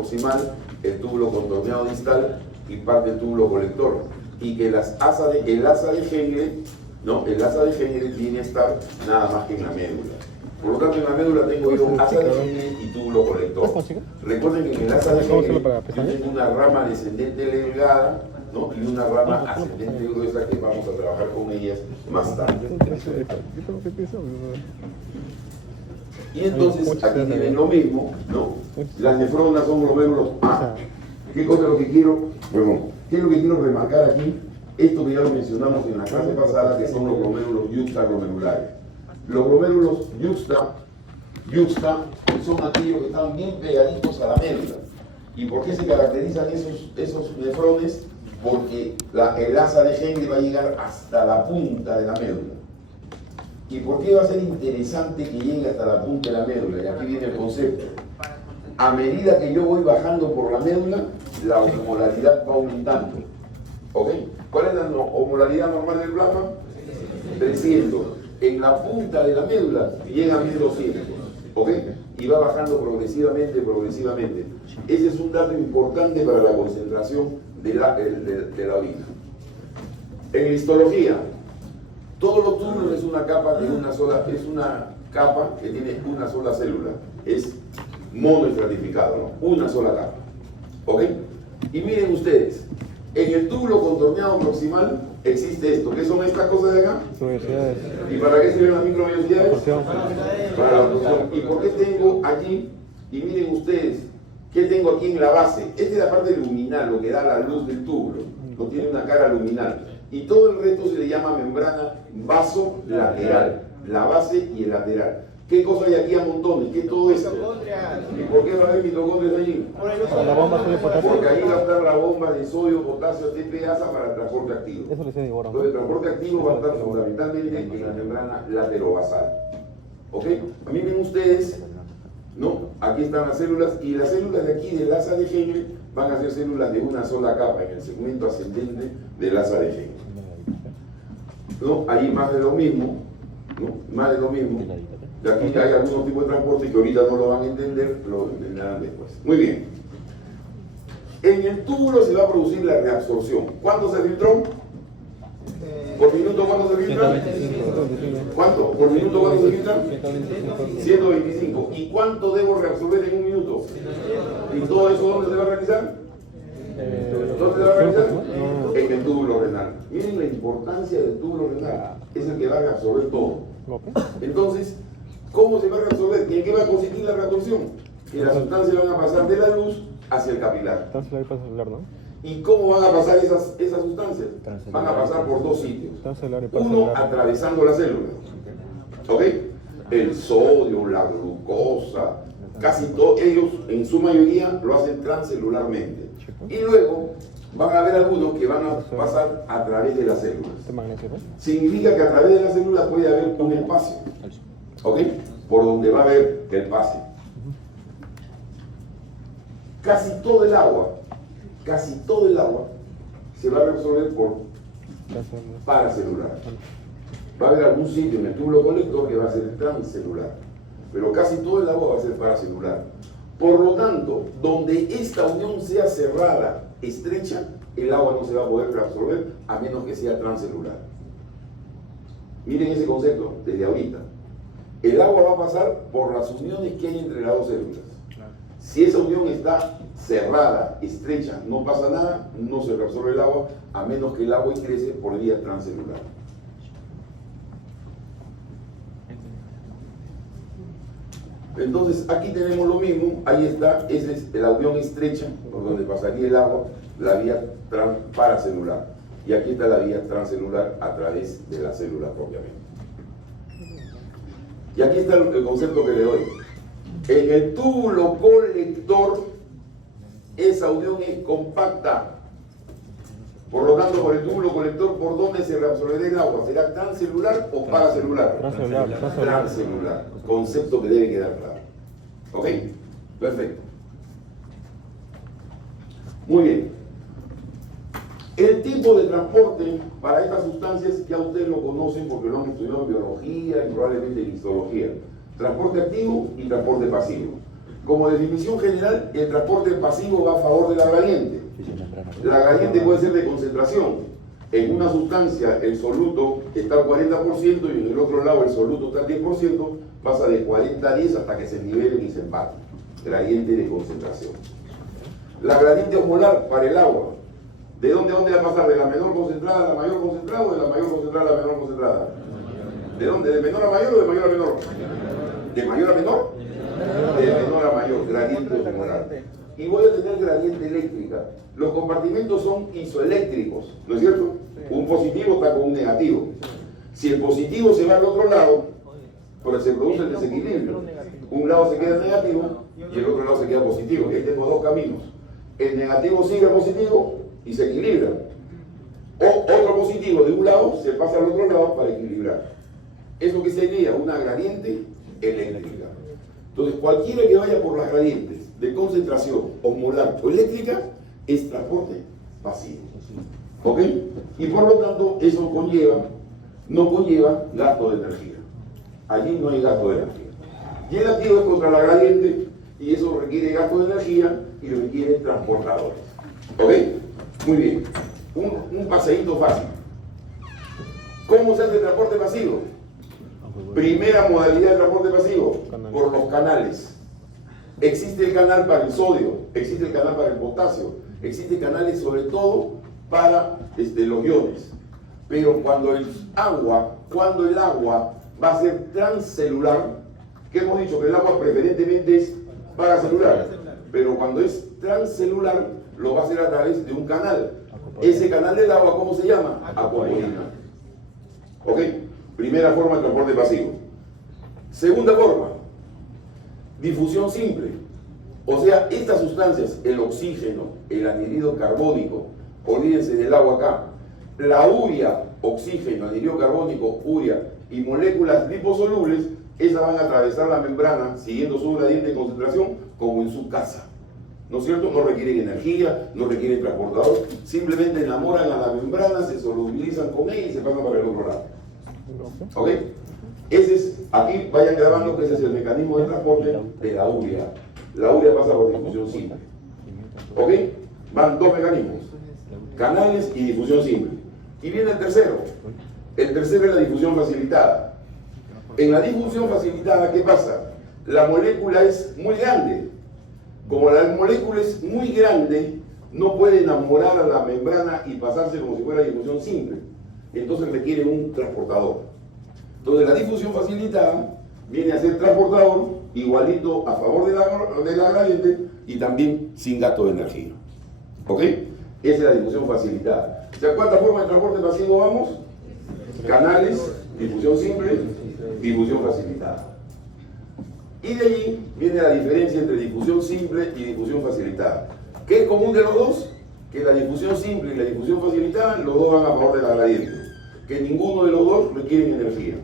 proximal, el túbulo contorneado distal y parte del túbulo colector. Y que el asa de Henle, ¿no? El asa de Henle viene a estar nada más que en la médula. Por lo tanto, en la médula tengo yo asa de Henle y túbulo colector. Recuerden que en el asa de Henle yo tengo una rama descendente delgada, ¿no? Y una rama ascendente gruesa que vamos a trabajar con ellas más tarde. Y entonces aquí tienen lo mismo, ¿no? Las nefronas son glomérulos A. ¿Qué cosa es lo que quiero? Bueno, ¿qué es lo que quiero remarcar aquí? Esto que ya lo mencionamos en la clase pasada, que son los glomérulos yuxtaglomerulares. Los glomérulos yuxta son aquellos que están bien pegaditos a la médula. ¿Y por qué se caracterizan esos nefrones? Porque el asa de Henle va a llegar hasta la punta de la médula. ¿Y por qué va a ser interesante que llegue hasta la punta de la médula? Y aquí viene el concepto. A medida que yo voy bajando por la médula, la osmolaridad va aumentando. ¿Ok? ¿Cuál es la osmolaridad normal del plasma? 300. En la punta de la médula llega a 1200. ¿Ok? Y va bajando progresivamente. Ese es un dato importante para la concentración de la orina. En histología, todos los túbulos es una capa que tiene una sola célula. Es monoestratificado, ¿no? Una sola capa. ¿Ok? Y miren ustedes, en el túbulo contorneado proximal existe esto. ¿Qué son estas cosas de acá? Vellosidades. ¿Y para qué sirven las microvellosidades? Para la absorción. ¿Y por qué tengo allí? Y miren ustedes, ¿qué tengo aquí en la base? Esta es la parte luminal, lo que da la luz del túbulo. No tiene una cara luminal. Y todo el resto se le llama membrana vasolateral. La base y el lateral. ¿Qué cosa hay aquí a montones? ¿Qué es todo esto? ¿Y por qué va a haber mitocondrias allí? La bomba sodio potasio. Porque ahí va a estar la bomba de sodio, potasio, ATPasa para el transporte activo. Eso le sé de Entonces el transporte activo va a estar fundamentalmente en la membrana laterobasal. ¿Ok? Miren ustedes, ¿no? Aquí están las células, y las células de aquí del asa de Henle van a ser células de una sola capa en el segmento ascendente del asa de Henle. ¿No? Ahí más de lo mismo, ¿no? Más de lo mismo. Y aquí hay algunos tipos de transporte que ahorita no lo van a entender, lo entenderán después. Muy bien. En el túbulo se va a producir la reabsorción. ¿Cuánto se filtró? ¿Por minuto cuánto se filtra? ¿Cuánto? ¿Por minuto cuánto se filtra? 125. ¿Y cuánto debo reabsorber en un minuto? ¿Y todo eso dónde se va a realizar? ¿Dónde se va a realizar? En el túbulo renal. Miren la importancia del túbulo renal. Es el que va a reabsorber todo. Entonces, ¿cómo se va a reabsorber? ¿Y en qué va a consistir la reabsorción? Que las sustancias van a pasar de la luz hacia el capilar. Transcelular y paracelular, ¿no? ¿Y cómo van a pasar esas sustancias? Van a pasar por dos sitios. Transcelular y Uno, paracelular. atravesando la célula. ¿Ok? El sodio, la glucosa, casi todos ellos, en su mayoría, lo hacen transcelularmente. Y luego van a haber algunos que van a pasar a través de las células. Este magnesio, ¿no? Significa que a través de la célula puede haber un espacio, ¿ok? Por donde va a haber el pase. Casi todo el agua se va a reabsorber por paracelular. Va a haber algún sitio en el túbulo colector que va a ser transcelular, pero casi todo el agua va a ser paracelular. Por lo tanto, donde esta unión sea cerrada, estrecha, el agua no se va a poder reabsorber a menos que sea transcelular. Miren ese concepto desde ahorita. El agua va a pasar por las uniones que hay entre las dos células. Si esa unión está cerrada, estrecha, no pasa nada, no se reabsorbe el agua, a menos que el agua ingrese por vía transcelular. Entonces aquí tenemos lo mismo, ahí está, esa es la unión estrecha por donde pasaría el agua, la vía paracelular. Y aquí está la vía transcelular a través de la célula propiamente. Y aquí está el concepto que le doy. En el túbulo colector, esa unión es compacta. Por lo tanto, por el túbulo colector, ¿por dónde se reabsorberá el agua? ¿Será transcelular o paracelular? Transcelular. Concepto que debe quedar claro. ¿Ok? Perfecto. Muy bien. El tipo de transporte para estas sustancias ya ustedes lo conocen porque lo han estudiado en biología y probablemente en histología. Transporte activo y transporte pasivo. Como definición general, el transporte pasivo va a favor de la gradiente. La gradiente puede ser de concentración. En una sustancia el soluto está al 40% y en el otro lado el soluto está al 10%, pasa de 40 a 10 hasta que se nivelen y se empaten. Gradiente de concentración. La gradiente osmolar para el agua. ¿De dónde a dónde va a pasar? ¿De la menor concentrada a la mayor concentrada o de la mayor concentrada a la menor concentrada? ¿De dónde? ¿De menor a mayor o de mayor a menor? ¿De mayor a menor? De menor a mayor, gradiente osmolar. Y voy a tener gradiente eléctrica. Los compartimentos son isoeléctricos, ¿no es cierto? Un positivo está con un negativo. Si el positivo se va al otro lado, pues se produce el desequilibrio. Un lado se queda negativo y el otro lado se queda positivo. Y ahí tengo dos caminos. El negativo sigue al positivo y se equilibra. O otro positivo de un lado se pasa al otro lado para equilibrar. Eso que sería una gradiente eléctrica. Entonces, cualquiera que vaya por las gradientes de concentración osmolar o eléctrica es transporte pasivo. ¿Ok? Y por lo tanto, eso no conlleva gasto de energía. Allí no hay gasto de energía. Y el activo es contra la gradiente y eso requiere gasto de energía y requiere transportadores. ¿Ok? Muy bien. Un paseíto fácil. ¿Cómo se hace el transporte pasivo? Primera modalidad de transporte pasivo, por los canales. Existe el canal para el sodio, existe el canal para el potasio, existen canales sobre todo para los iones. Pero cuando el agua va a ser transcelular, que hemos dicho que el agua preferentemente es paracelular, pero cuando es transcelular lo va a hacer a través de un canal. Ese canal del agua, ¿cómo se llama? Acuaporina. ¿Ok? Primera forma de transporte pasivo. Segunda forma, difusión simple. O sea, estas sustancias, el oxígeno, el anhidrido carbónico, olvídense del agua acá, la urea, oxígeno, anhidrido carbónico, urea y moléculas liposolubles, esas van a atravesar la membrana siguiendo su gradiente de concentración como en su casa. ¿No es cierto? No requieren energía, no requieren transportador, simplemente enamoran a la membrana, se solubilizan con ella y se pasan para el otro lado. ¿Ok? Aquí vayan grabando que ese es el mecanismo de transporte de la urea. La urea pasa por difusión simple. ¿Ok? Van dos mecanismos, canales y difusión simple. Y viene el tercero. El tercero es la difusión facilitada. En la difusión facilitada, ¿qué pasa? La molécula es muy grande. Como la molécula es muy grande, no puede enamorar a la membrana y pasarse como si fuera difusión simple. Entonces requiere un transportador. Entonces la difusión facilitada viene a ser transportador igualito a favor de la gradiente y también sin gasto de energía. ¿Ok? Esa es la difusión facilitada. ¿Ya cuántas formas de transporte pasivo vamos? Canales, difusión simple, difusión facilitada. Y de allí viene la diferencia entre difusión simple y difusión facilitada. ¿Qué es común de los dos? Que la difusión simple y la difusión facilitada, los dos van a favor de la gradiente. Que ninguno de los dos requiere energía.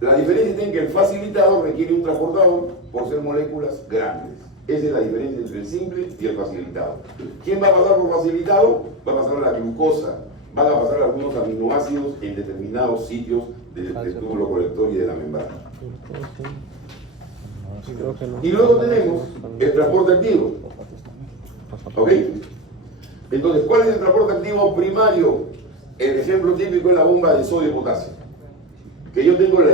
La diferencia está en que el facilitador requiere un transportador por ser moléculas grandes. Esa es la diferencia entre el simple y el facilitado. ¿Quién va a pasar por facilitado? Va a pasar la glucosa, van a pasar algunos aminoácidos en determinados sitios del túbulo colector y de la membrana. Y luego tenemos el transporte activo. ¿Ok? Entonces, ¿cuál es el transporte activo primario? El ejemplo típico es la bomba de sodio y potasio. Que yo tengo la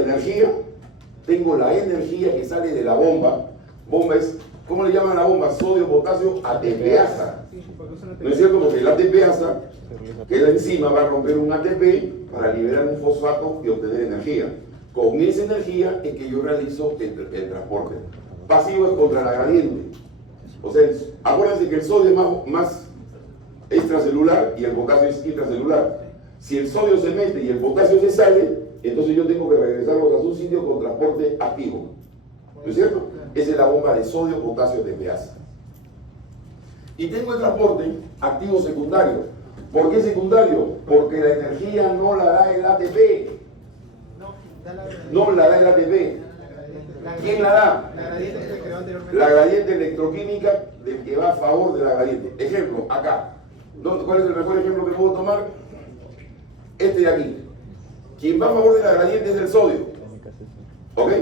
energía que sale de la bomba. Bomba es, ¿cómo le llaman a la bomba? Sodio, potasio, ATPasa. ¿No es cierto? Porque el ATPasa, que es la enzima, va a romper un ATP para liberar un fosfato y obtener energía. Con esa energía es que yo realizo el transporte. Pasivo es contra la gradiente. O sea, acuérdense que el sodio es más extracelular y el potasio es intracelular. Si el sodio se mete y el potasio se sale, entonces yo tengo que regresarlos a su sitio con transporte activo. ¿No es cierto? Esa es la bomba de sodio, potasio, ATPasa. Y tengo el transporte activo secundario. ¿Por qué secundario? Porque la energía no la da el ATP. No la da el ATP. ¿Quién la da? La gradiente electroquímica del que va a favor de la gradiente. Ejemplo, acá. ¿Cuál es el mejor ejemplo que puedo tomar? Este de aquí. Quien va a favor de la gradiente es el sodio. ¿Ok?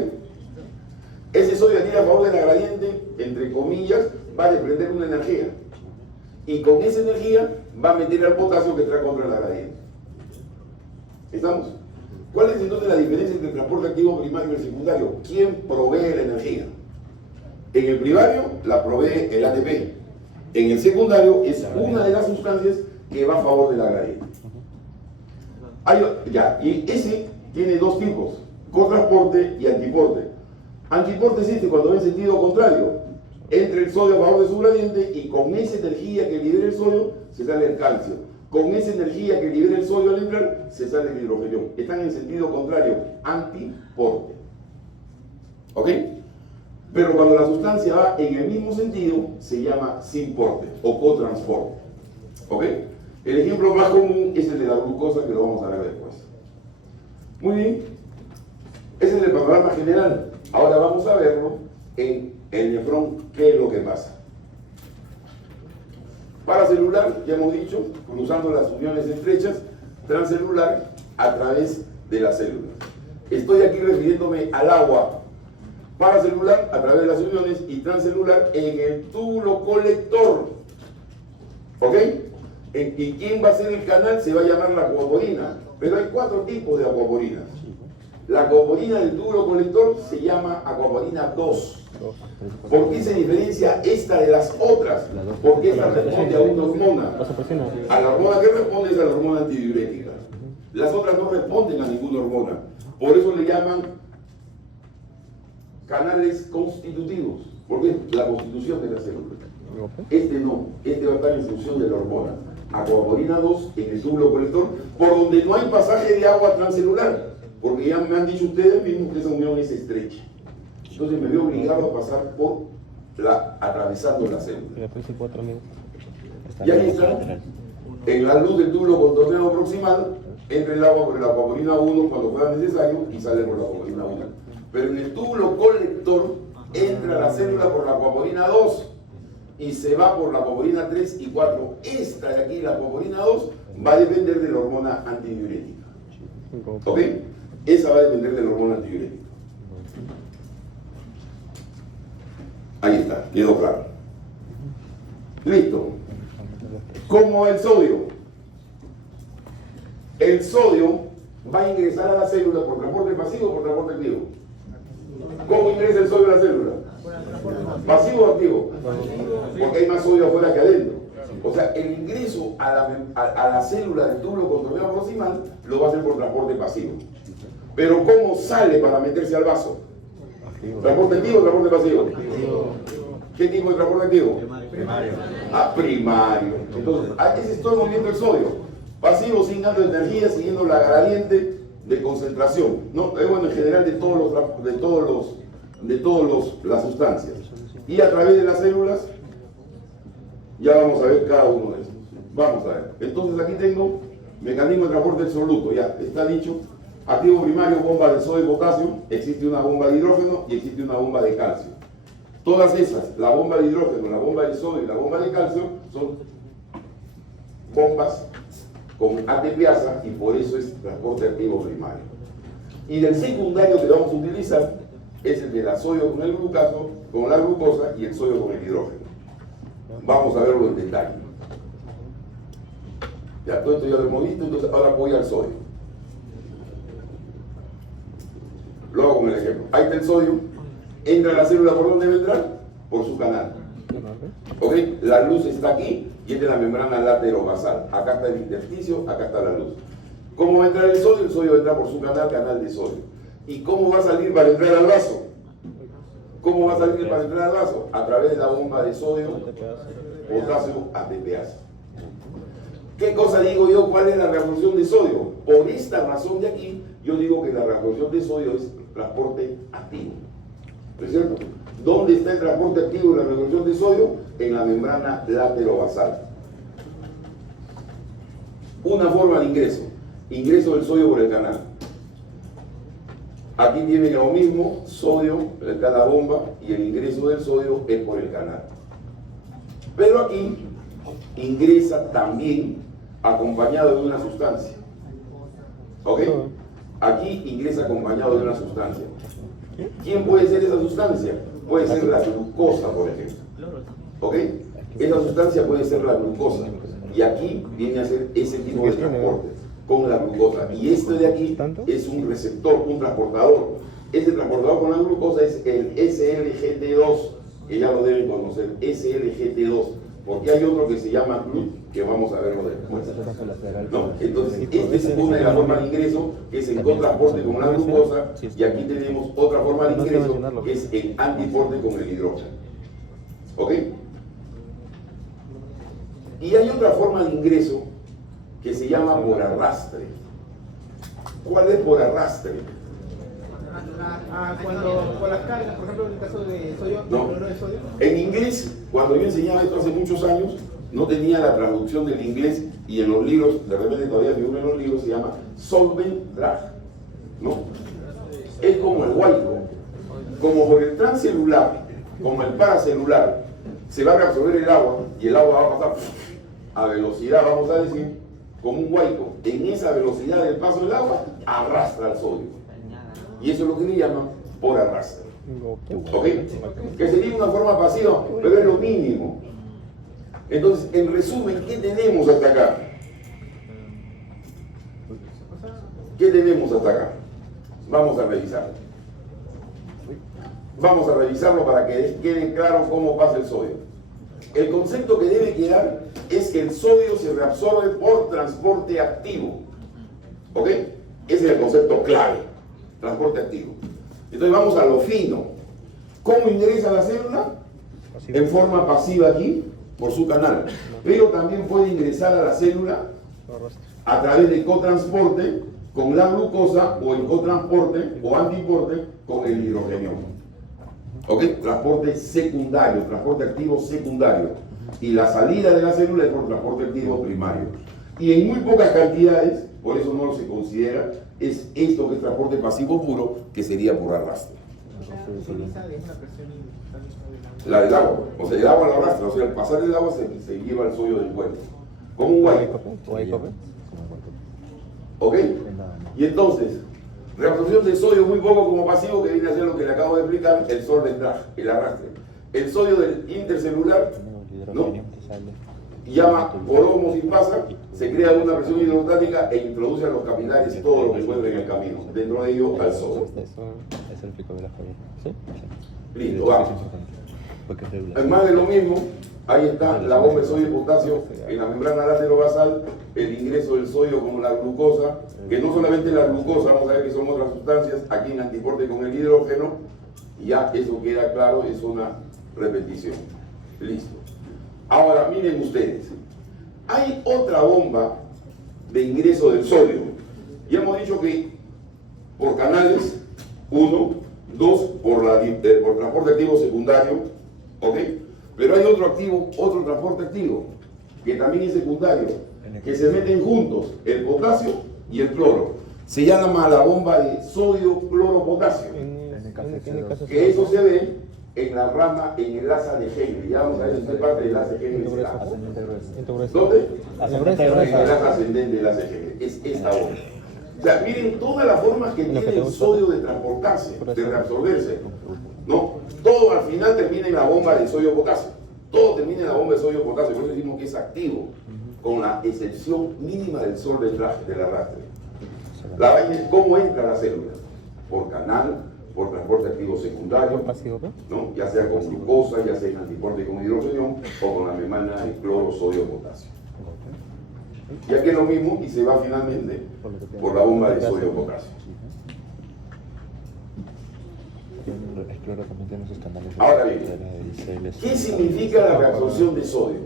Ese sodio aquí a favor de la gradiente, entre comillas, va a desprender una energía. Y con esa energía va a meter al potasio que está contra la gradiente. ¿Estamos? ¿Cuál es entonces la diferencia entre el transporte activo primario y el secundario? ¿Quién provee la energía? En el primario la provee el ATP. En el secundario es una de las sustancias que va a favor de la gradiente. Y ese tiene dos tipos, cotransporte y antiporte. Antiporte es este cuando va en sentido contrario. Entra el sodio a favor de su gradiente y con esa energía que libera el sodio se sale el calcio. Con esa energía que libera el sodio al entrar se sale el hidrogeno. Están en sentido contrario, antiporte. ¿Ok? Pero cuando la sustancia va en el mismo sentido se llama simporte o cotransporte. ¿Ok? El ejemplo más común es el de la glucosa, que lo vamos a ver después. Muy bien. Ese es el panorama general. Ahora vamos a verlo en el nefrón, qué es lo que pasa. Paracelular, ya hemos dicho, cruzando las uniones estrechas, transcelular a través de las células. Estoy aquí refiriéndome al agua. Paracelular a través de las uniones y transcelular en el túbulo colector. ¿Ok? ¿Y quién va a ser el canal? Se va a llamar la coaporina. Pero hay 4 tipos de acuaporinas. La acuaporina del túbulo colector se llama acuaporina 2. ¿Por qué se diferencia esta de las otras? Porque esta responde a una hormona. A la hormona que responde es a la hormona antidiurética. Las otras no responden a ninguna hormona. Por eso le llaman canales constitutivos. Porque es la constitución de la célula. Este no, este va a estar en función de la hormona. Acuaporina 2 en el túbulo colector, por donde no hay pasaje de agua transcelular. Porque ya me han dicho ustedes mismos que esa unión es estrecha. Entonces me veo obligado a pasar por atravesando la célula. Y ahí está, en la luz del túbulo contorneado proximal, entra el agua por el acuaporina 1 cuando fuera necesario y sale por la acuaporina 1. Pero en el túbulo colector entra la célula por la acuaporina 2 y se va por la acuaporina 3 y 4. Esta de aquí, la acuaporina 2, va a depender de la hormona antidiurética. ¿Ok? Esa va a depender de la hormona antidiurética. Ahí está, quedó claro. Listo. Como el sodio. El sodio va a ingresar a la célula por transporte pasivo o por transporte activo. ¿Cómo ingresa el sodio a la célula? ¿Pasivo o activo? Porque hay más sodio afuera que adentro. O sea, el ingreso a la célula del túbulo contorneado proximal lo va a hacer por transporte pasivo. Pero ¿cómo sale para meterse al vaso? ¿Transporte activo o transporte pasivo? ¿Qué tipo de transporte activo? Primario. Primario. Entonces, ese es todo el movimiento del sodio. Pasivo sin gasto de energía, siguiendo la gradiente de concentración. No, bueno, en general de todas las sustancias. Y a través de las células, ya vamos a ver cada uno de esos. Vamos a ver. Entonces aquí tengo mecanismo de transporte del soluto, ya está dicho. Activo primario, bomba de sodio y potasio, existe una bomba de hidrógeno y existe una bomba de calcio. Todas esas, la bomba de hidrógeno, la bomba de sodio y la bomba de calcio, son bombas con ATPasa y por eso es transporte activo primario. Y del secundario que vamos a utilizar es el de la sodio con el glucaso, con la glucosa y el sodio con el hidrógeno. Vamos a verlo en detalle. Ya, todo esto ya lo hemos visto, entonces ahora voy al sodio. Lo hago con el ejemplo. Ahí está el sodio. Entra a la célula por donde va a entrar, por su canal. ¿Ok? La luz está aquí y esta es la membrana laterobasal. Acá está el intersticio, acá está la luz. ¿Cómo va a entrar el sodio? El sodio va a entrar por su canal, canal de sodio. ¿Y cómo va a salir para entrar al vaso? ¿Cómo va a salir para entrar al vaso? A través de la bomba de sodio, potasio, ATPasa. ¿Qué cosa digo yo? ¿Cuál es la reabsorción de sodio? Por esta razón de aquí, yo digo que la reabsorción de sodio es transporte activo. ¿No es cierto? ¿Dónde está el transporte activo y la reabsorción de sodio? En la membrana laterobasal. Una forma de ingreso. Ingreso del sodio por el canal. Aquí tiene lo mismo, sodio en cada bomba y el ingreso del sodio es por el canal. Pero aquí ingresa también acompañado de una sustancia. ¿Ok? Aquí ingresa acompañado de una sustancia. ¿Quién puede ser esa sustancia? Puede ser la glucosa, por ejemplo. ¿Ok? Esa sustancia puede ser la glucosa. Y aquí viene a ser ese tipo de transporte con la glucosa. Y este de aquí es un receptor, un transportador. Ese transportador con la glucosa es el SLGT2, que ya lo deben conocer, SLGT2. Porque hay otro que se llama GLUT, que vamos a verlo después. No, entonces, esta es una de las formas de ingreso, que es el cotransporte con la glucosa, y aquí tenemos otra forma de ingreso, que es el antiporte con el hidrógeno. ¿Ok? Y hay otra forma de ingreso que se llama por arrastre. ¿Cuál es por arrastre? Cuando con las cargas, por ejemplo, en el caso de sodio, No. cloruro de sodio. En inglés, cuando yo enseñaba esto hace muchos años, no tenía la traducción del inglés, y en los libros, de repente todavía figura en los libros, se llama solvent drag. ¿No? Es como el huaico. Como por el transcelular, como el paracelular, se va a reabsorber el agua, y el agua va a pasar a velocidad, vamos a decir, como un huaico. En esa velocidad del paso del agua, arrastra el sodio. Y eso es lo que le llaman por arrastre. ¿Ok? Que sería una forma pasiva, pero es lo mínimo. Entonces, en resumen, ¿qué tenemos hasta acá? ¿Qué tenemos hasta acá? Vamos a revisarlo. Vamos a revisarlo para que quede claro cómo pasa el sodio. El concepto que debe quedar es que el sodio se reabsorbe por transporte activo. ¿Ok? Ese es el concepto clave. Transporte activo. Entonces vamos a lo fino. ¿Cómo ingresa a la célula? En forma pasiva aquí, por su canal. Pero también puede ingresar a la célula a través de cotransporte con la glucosa, o el cotransporte o antiporte con el hidrógeno. ¿Ok? Transporte secundario, transporte activo secundario. Y la salida de la célula es por transporte activo primario. Y en muy pocas cantidades, por eso no se considera, es esto que es transporte pasivo puro, que sería por arrastre. La del agua, o sea, el agua la arrastra, o sea, al pasar el agua se lleva el sodio del cuerpo, como un huaico. ¿Ok? Y entonces, reabsorción de sodio muy poco como pasivo, que viene a ser lo que le acabo de explicar, el solvent drag, el arrastre. El sodio del intercelular, ¿no? Llama por ósmosis pasa, se crea una presión hidrostática e introduce a los capilares todo lo que encuentra en el camino, dentro de ello al sodio. Es el pico de la familia. ¿Sí? Listo, vamos. Más de lo mismo, ahí está la bomba de sodio y potasio en la membrana laterobasal, el ingreso del sodio como la glucosa, que no solamente la glucosa, vamos a ver que son otras sustancias, aquí en antiporte con el hidrógeno, y ya eso queda claro, es una repetición. Listo. Ahora miren ustedes, hay otra bomba de ingreso del sodio. Ya hemos dicho que por canales, 1, 2, por transporte activo secundario, ¿ok? Pero hay otro transporte activo, que también es secundario, que se meten juntos, el potasio y el cloro. Se llama la bomba de sodio-cloro-potasio, que eso se ve en la rama, en el asa de Henry. Ya vamos a ver si es parte del asa de Henry. ¿Dónde? En el asa ascendente del asa de Henry. Es esta bomba. O sea, miren todas las formas que tiene el sodio de transportarse, de reabsorberse. ¿No? Todo al final termina en la bomba de sodio-potasio. Todo termina en la bomba de sodio-potasio. Por eso decimos que es activo, con la excepción mínima del solvent drag, del arrastre. La vaina es cómo entra a la célula. Por canal, por transporte activo secundario, ¿no? Ya sea con glucosa, ya sea en antiporte con hidrógeno, o con la membrana de cloro, sodio, potasio. Ya que es lo mismo, y se va finalmente por la bomba de sodio, potasio. Ahora bien, ¿qué significa la reabsorción de sodio?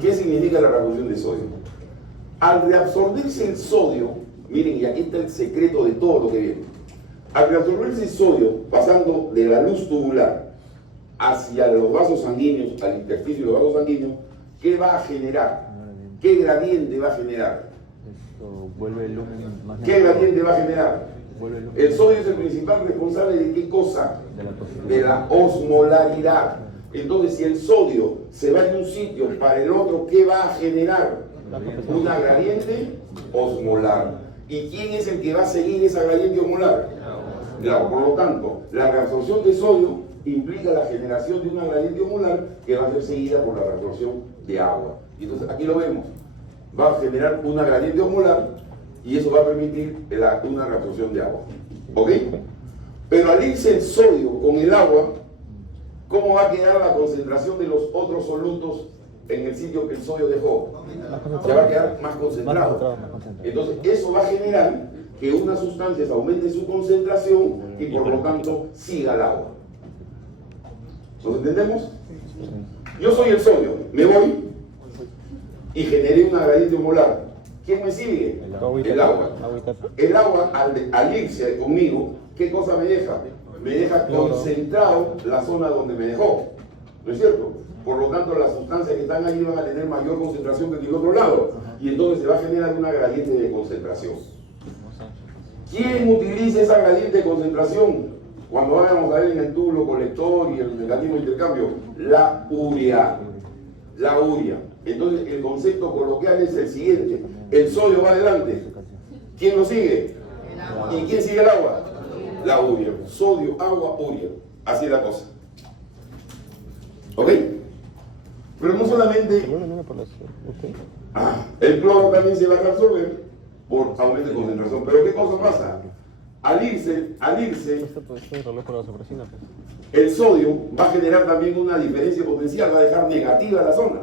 ¿Qué significa la reabsorción de sodio? Al reabsorberse el sodio, miren, y aquí está el secreto de todo lo que viene. Al reabsorberse el sodio, pasando de la luz tubular hacia los vasos sanguíneos, al intersticio de los vasos sanguíneos, ¿qué va a generar? ¿Qué gradiente va a generar? ¿Qué gradiente va a generar? El sodio es el principal responsable de qué cosa? De la osmolaridad. Entonces, si el sodio se va de un sitio para el otro, ¿qué va a generar? Una gradiente osmolar. ¿Y quién es el que va a seguir esa gradiente osmolar? El agua. Por lo tanto, la reabsorción de sodio implica la generación de una gradiente osmolar que va a ser seguida por la reabsorción de agua. Entonces, aquí lo vemos. Va a generar una gradiente osmolar y eso va a permitir una reabsorción de agua. ¿Ok? Pero al irse el sodio con el agua, ¿cómo va a quedar la concentración de los otros solutos en el sitio que el sodio dejó? Se va a quedar más concentrado. Entonces, eso va a generar que unas sustancias aumenten su concentración y por lo tanto siga el agua. ¿Nos entendemos? Yo soy el sodio, me voy y generé una gradiente molar. ¿Quién me sigue? El agua. El agua, al irse conmigo, ¿qué cosa me deja? Me deja concentrado la zona donde me dejó. ¿No es cierto? Por lo tanto, las sustancias que están ahí van a tener mayor concentración que en el otro lado. Y entonces se va a generar una gradiente de concentración. ¿Quién utiliza esa gradiente de concentración? Cuando vayamos a ver en el túbulo colector y el mecanismo de intercambio, la urea. La urea. Entonces, el concepto coloquial es el siguiente. El sodio va adelante. ¿Quién lo sigue? ¿Y quién sigue el agua? La urea. Sodio, agua, urea. Así es la cosa. ¿Ok? Pero no solamente el cloro también se va a reabsorber por aumento de concentración. Pero ¿qué cosa pasa? Al irse, el sodio va a generar también una diferencia potencial, va a dejar negativa la zona.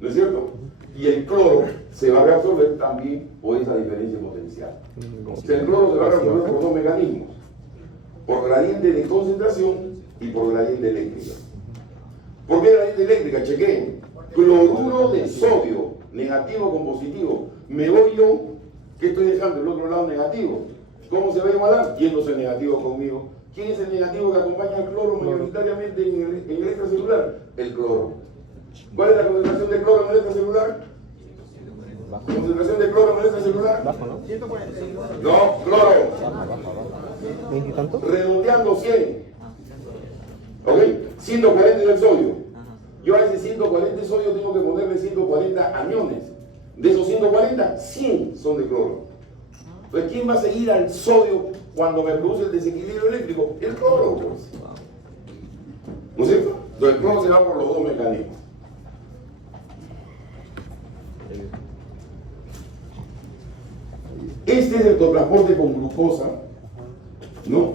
¿No es cierto? Y el cloro se va a reabsorber también por esa diferencia potencial. O sea, el cloro se va a reabsorber por dos mecanismos: por gradiente de concentración y por gradiente eléctrica. ¿Por qué gradiente eléctrica? Chequen. Cloruro de sodio, negativo con positivo. Me voy yo, ¿qué estoy dejando? El otro lado negativo. ¿Cómo se va a igualar? Yéndose negativo conmigo. ¿Quién es el negativo que acompaña al cloro mayoritariamente en el extracelular? El cloro. ¿Cuál es la concentración de cloro en el extracelular? ¿Concentración de cloro en el extracelular? Bajo, ¿no? 142. No, cloro. ¿20 y tanto? Redondeando 100. ¿Ok? 140 del sodio. Yo a ese 140 sodio tengo que ponerle 140 aniones. De esos 140, 100 son de cloro. Entonces, ¿quién va a seguir al sodio cuando me produce el desequilibrio eléctrico? El cloro, pues. ¿No es cierto? Entonces, el cloro se va por los dos mecanismos. Este es el cotransporte con glucosa, ¿no?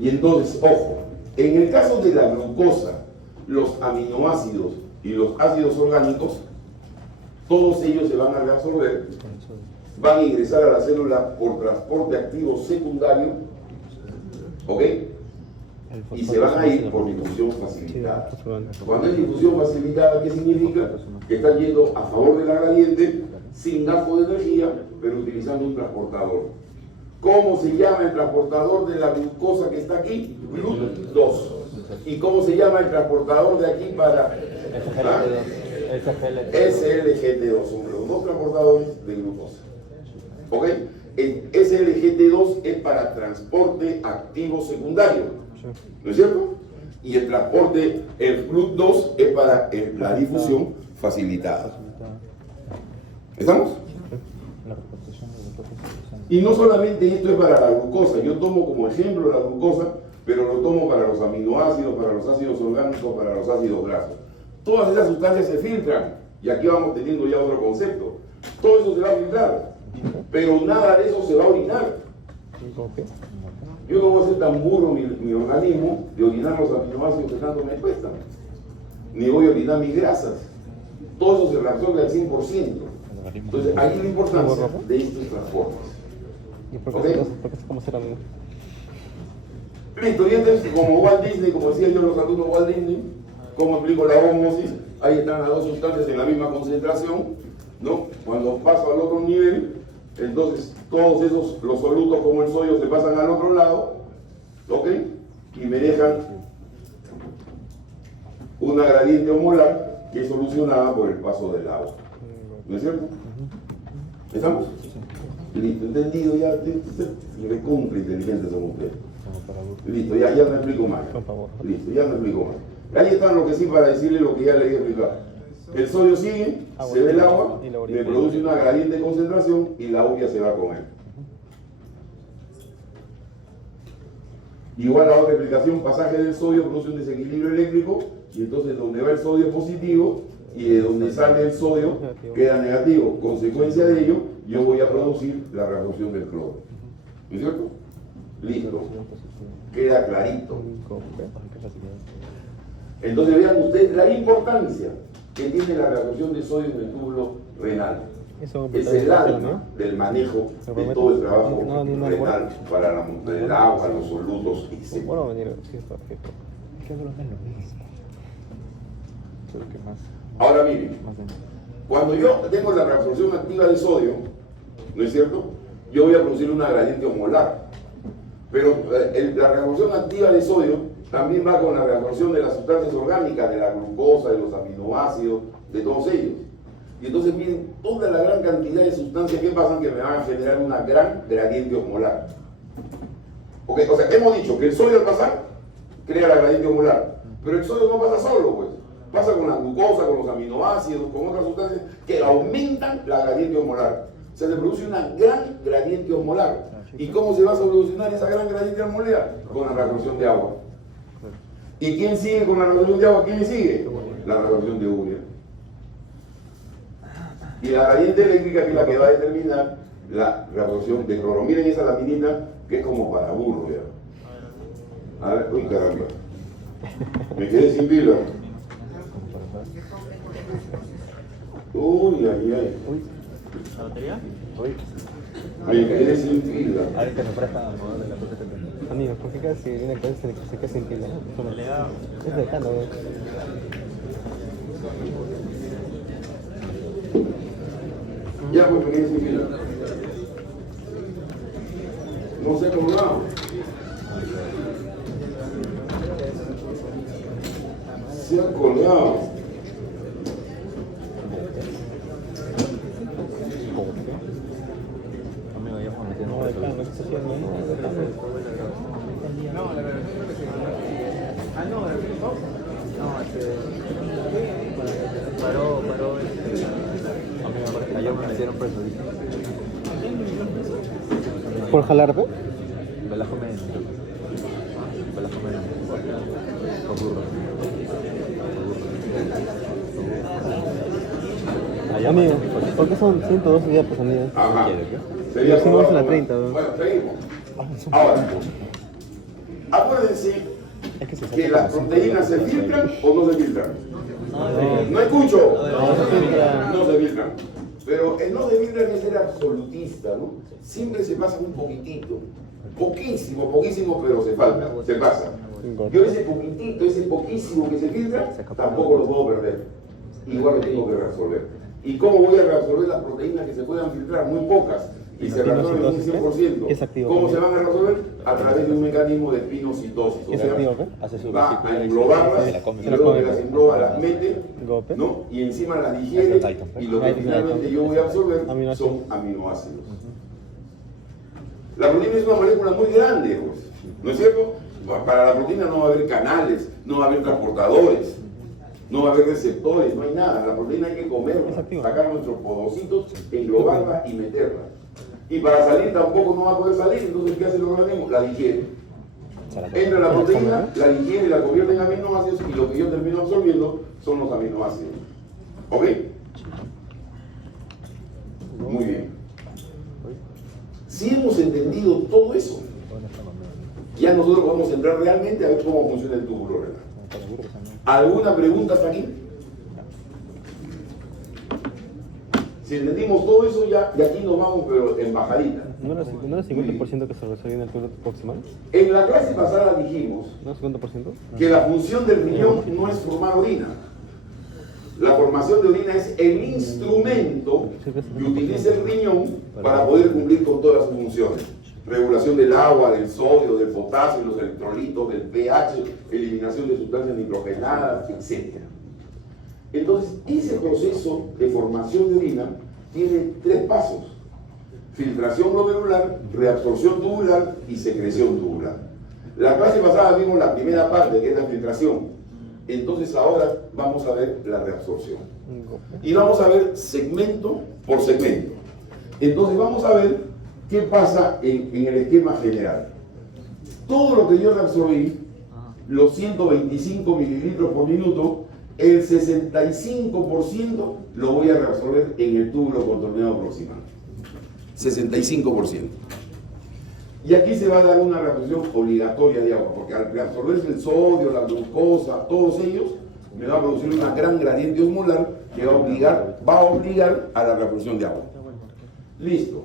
Y entonces, ojo, en el caso de la glucosa, los aminoácidos y los ácidos orgánicos, todos ellos se van a reabsorber, van a ingresar a la célula por transporte activo secundario, ¿ok? Y se van a ir por difusión facilitada. Cuando es difusión facilitada, ¿qué significa? Que están yendo a favor de la gradiente, sin gasto de energía, pero utilizando un transportador. ¿Cómo se llama el transportador de la glucosa que está aquí? GLUT2. ¿Y cómo se llama el transportador de aquí para SLGT2? Son los dos transportadores de glucosa. ¿Ok? El SLGT2 es para transporte activo secundario. ¿No es cierto? Y el transporte, el GLUT2 es para la difusión facilitada. ¿Estamos? Y no solamente esto es para la glucosa, yo tomo como ejemplo la glucosa, pero lo tomo para los aminoácidos, para los ácidos orgánicos, para los ácidos grasos. Todas esas sustancias se filtran, y aquí vamos teniendo ya otro concepto. Todo eso se va a filtrar, pero nada de eso se va a orinar. Yo no voy a ser tan burro mi organismo de orinar los aminoácidos que tanto me cuestan, ni voy a orinar mis grasas. Todo eso se reabsorbe al 100%. Entonces, ahí la importancia de estos transportes. ¿Y por qué cómo será? Listo, y este es como Walt Disney, como decía yo los alumnos Walt Disney, cómo explico la ósmosis. Ahí están las dos sustancias en la misma concentración, ¿no? Cuando paso al otro nivel, entonces todos esos, los solutos como el sodio, se pasan al otro lado, ¿ok? Y me dejan una gradiente osmolar que es solucionada por el paso del agua. ¿No es cierto? ¿Estamos? Listo, entendido ya. Recontra inteligentes son ustedes. Listo, ya no explico más. Listo, ya no explico más. Ahí están lo que sí para decirle lo que ya le he explicado. El sodio sigue, se ve el agua, me produce una gradiente de concentración y la urea se va con él. Igual la otra explicación, pasaje del sodio produce un desequilibrio eléctrico y entonces donde va el sodio positivo y de donde sale el sodio queda negativo. Consecuencia de ello, yo voy a producir la reabsorción del cloro. ¿No es cierto? Listo. Queda clarito. Entonces vean ustedes la importancia que tiene la reabsorción de sodio en el túbulo renal. Es el alma del manejo de todo el trabajo renal para el agua, los solutos, etc. Bueno, venir, sí, está perfecto. ¿Qué es lo mismo? Creo que más. Ahora miren, cuando yo tengo la reabsorción activa de sodio, ¿no es cierto? Yo voy a producir una gradiente osmolar. Pero la reabsorción activa de sodio también va con la reabsorción de las sustancias orgánicas, de la glucosa, de los aminoácidos, de todos ellos. Y entonces miren toda la gran cantidad de sustancias que pasan que me van a generar una gran gradiente osmolar. Okay, o sea, hemos dicho que el sodio al pasar crea la gradiente osmolar, pero el sodio no pasa solo, pues. Pasa con la glucosa, con los aminoácidos, con otras sustancias que aumentan la gradiente osmolar. Se le produce una gran gradiente osmolar. ¿Y cómo se va a solucionar esa gran gradiente osmolar? Con la reabsorción de agua. ¿Y quién sigue con la reabsorción de agua? ¿Quién sigue? La reabsorción de urea. Y la gradiente eléctrica que es la que va a determinar la reabsorción de cloro. Miren esa laminita que es como para burro ya. A ver, uy caramba. Me quedé sin pila. Uy, ay, ay. ¿La batería? Me quedé sin pila. A ver, que me presta el modelo de la cosa que tengo. Amigo, ¿por qué casi viene acá se queda sin pila? Es de acá, ¿no? Ya, pues me quedé sin pila. No sé cómo no. Se ha colgado. Amigo, ya vamos metiendo No, de acá, no se hacía, no, de acá. No, la verdad es que ah, no, la verdad paró, amigo, ayer me metieron preso. ¿Por jalarte? Velasco Méndez. Por burro. Amigo, ¿por qué son 112 días, pues, amigo? Ajá. Lo hicimos en la 30, ¿no? Bueno, seguimos. Ahora, acuérdense Es que se que las proteínas se filtran o no se filtran. No escucho. No se filtran. Pero el no se filtran es ser absolutista, ¿no? Siempre se pasa un poquitito. Poquísimo, pero se falta, se pasa. Yo ese poquitito, ese poquísimo que se filtra, tampoco lo puedo perder. Igual lo tengo que reabsorber. ¿Y cómo voy a reabsorber las proteínas que se puedan filtrar? Muy pocas. Y se reabsorben un 100%. ¿Cómo se van a reabsorber? A través de un mecanismo de pinocitosis. O sea, va a englobarlas y luego que las engloba las mete, ¿no? Y encima las digiere y lo que finalmente yo voy a absorber son aminoácidos. La proteína es una molécula muy grande, pues, ¿no es cierto? Para la proteína no va a haber canales, no va a haber transportadores, no va a haber receptores, no hay nada. La proteína hay que comerla, sacar nuestros podocitos, englobarla y meterla. Y para salir tampoco no va a poder salir, entonces ¿qué hace el organismo? La digiere. Entra la proteína, la digiere y la convierte en aminoácidos y lo que yo termino absorbiendo son los aminoácidos. ¿Ok? Muy bien. Si hemos entendido todo eso, ya nosotros vamos a entrar realmente a ver cómo funciona el túbulo renal. ¿Alguna pregunta hasta aquí? Si entendimos todo eso ya, y aquí nos vamos pero en bajadita. ¿No era el 50% que se resolvió en el túbulo proximal? En la clase pasada dijimos ¿No es 50%? que la función del riñón no es formar orina. La formación de orina es el instrumento que utiliza el riñón para poder cumplir con todas sus funciones. Regulación del agua, del sodio, del potasio, los electrolitos, del pH, eliminación de sustancias nitrogenadas, etc. Entonces, ese proceso de formación de orina tiene 3 pasos: filtración glomerular, reabsorción tubular y secreción tubular. La clase pasada vimos la primera parte, que es la filtración. Entonces ahora vamos a ver la reabsorción. Y vamos a ver segmento por segmento. Entonces vamos a ver qué pasa en el esquema general. Todo lo que yo reabsorbí, los 125 mililitros por minuto, el 65% lo voy a reabsorber en el túbulo contorneado proximal. 65%. Y aquí se va a dar una reabsorción obligatoria de agua, porque al reabsorberse el sodio, la glucosa, todos ellos, me va a producir una gran gradiente osmolar que va a obligar a la reabsorción de agua. Listo.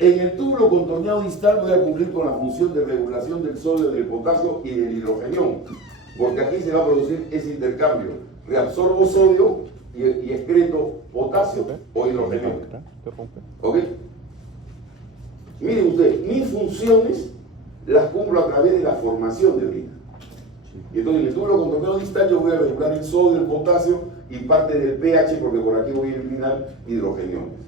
En el túbulo contorneado distal voy a cumplir con la función de regulación del sodio, del potasio y del hidrogenión, porque aquí se va a producir ese intercambio. Reabsorbo sodio y excreto potasio o hidrogenión. ¿Ok? Miren ustedes, mis funciones las cumplo a través de la formación de orina. Y entonces en el túbulo contorneado distal yo voy a regular el sodio, el potasio y parte del pH, porque por aquí voy a eliminar hidrogeniones.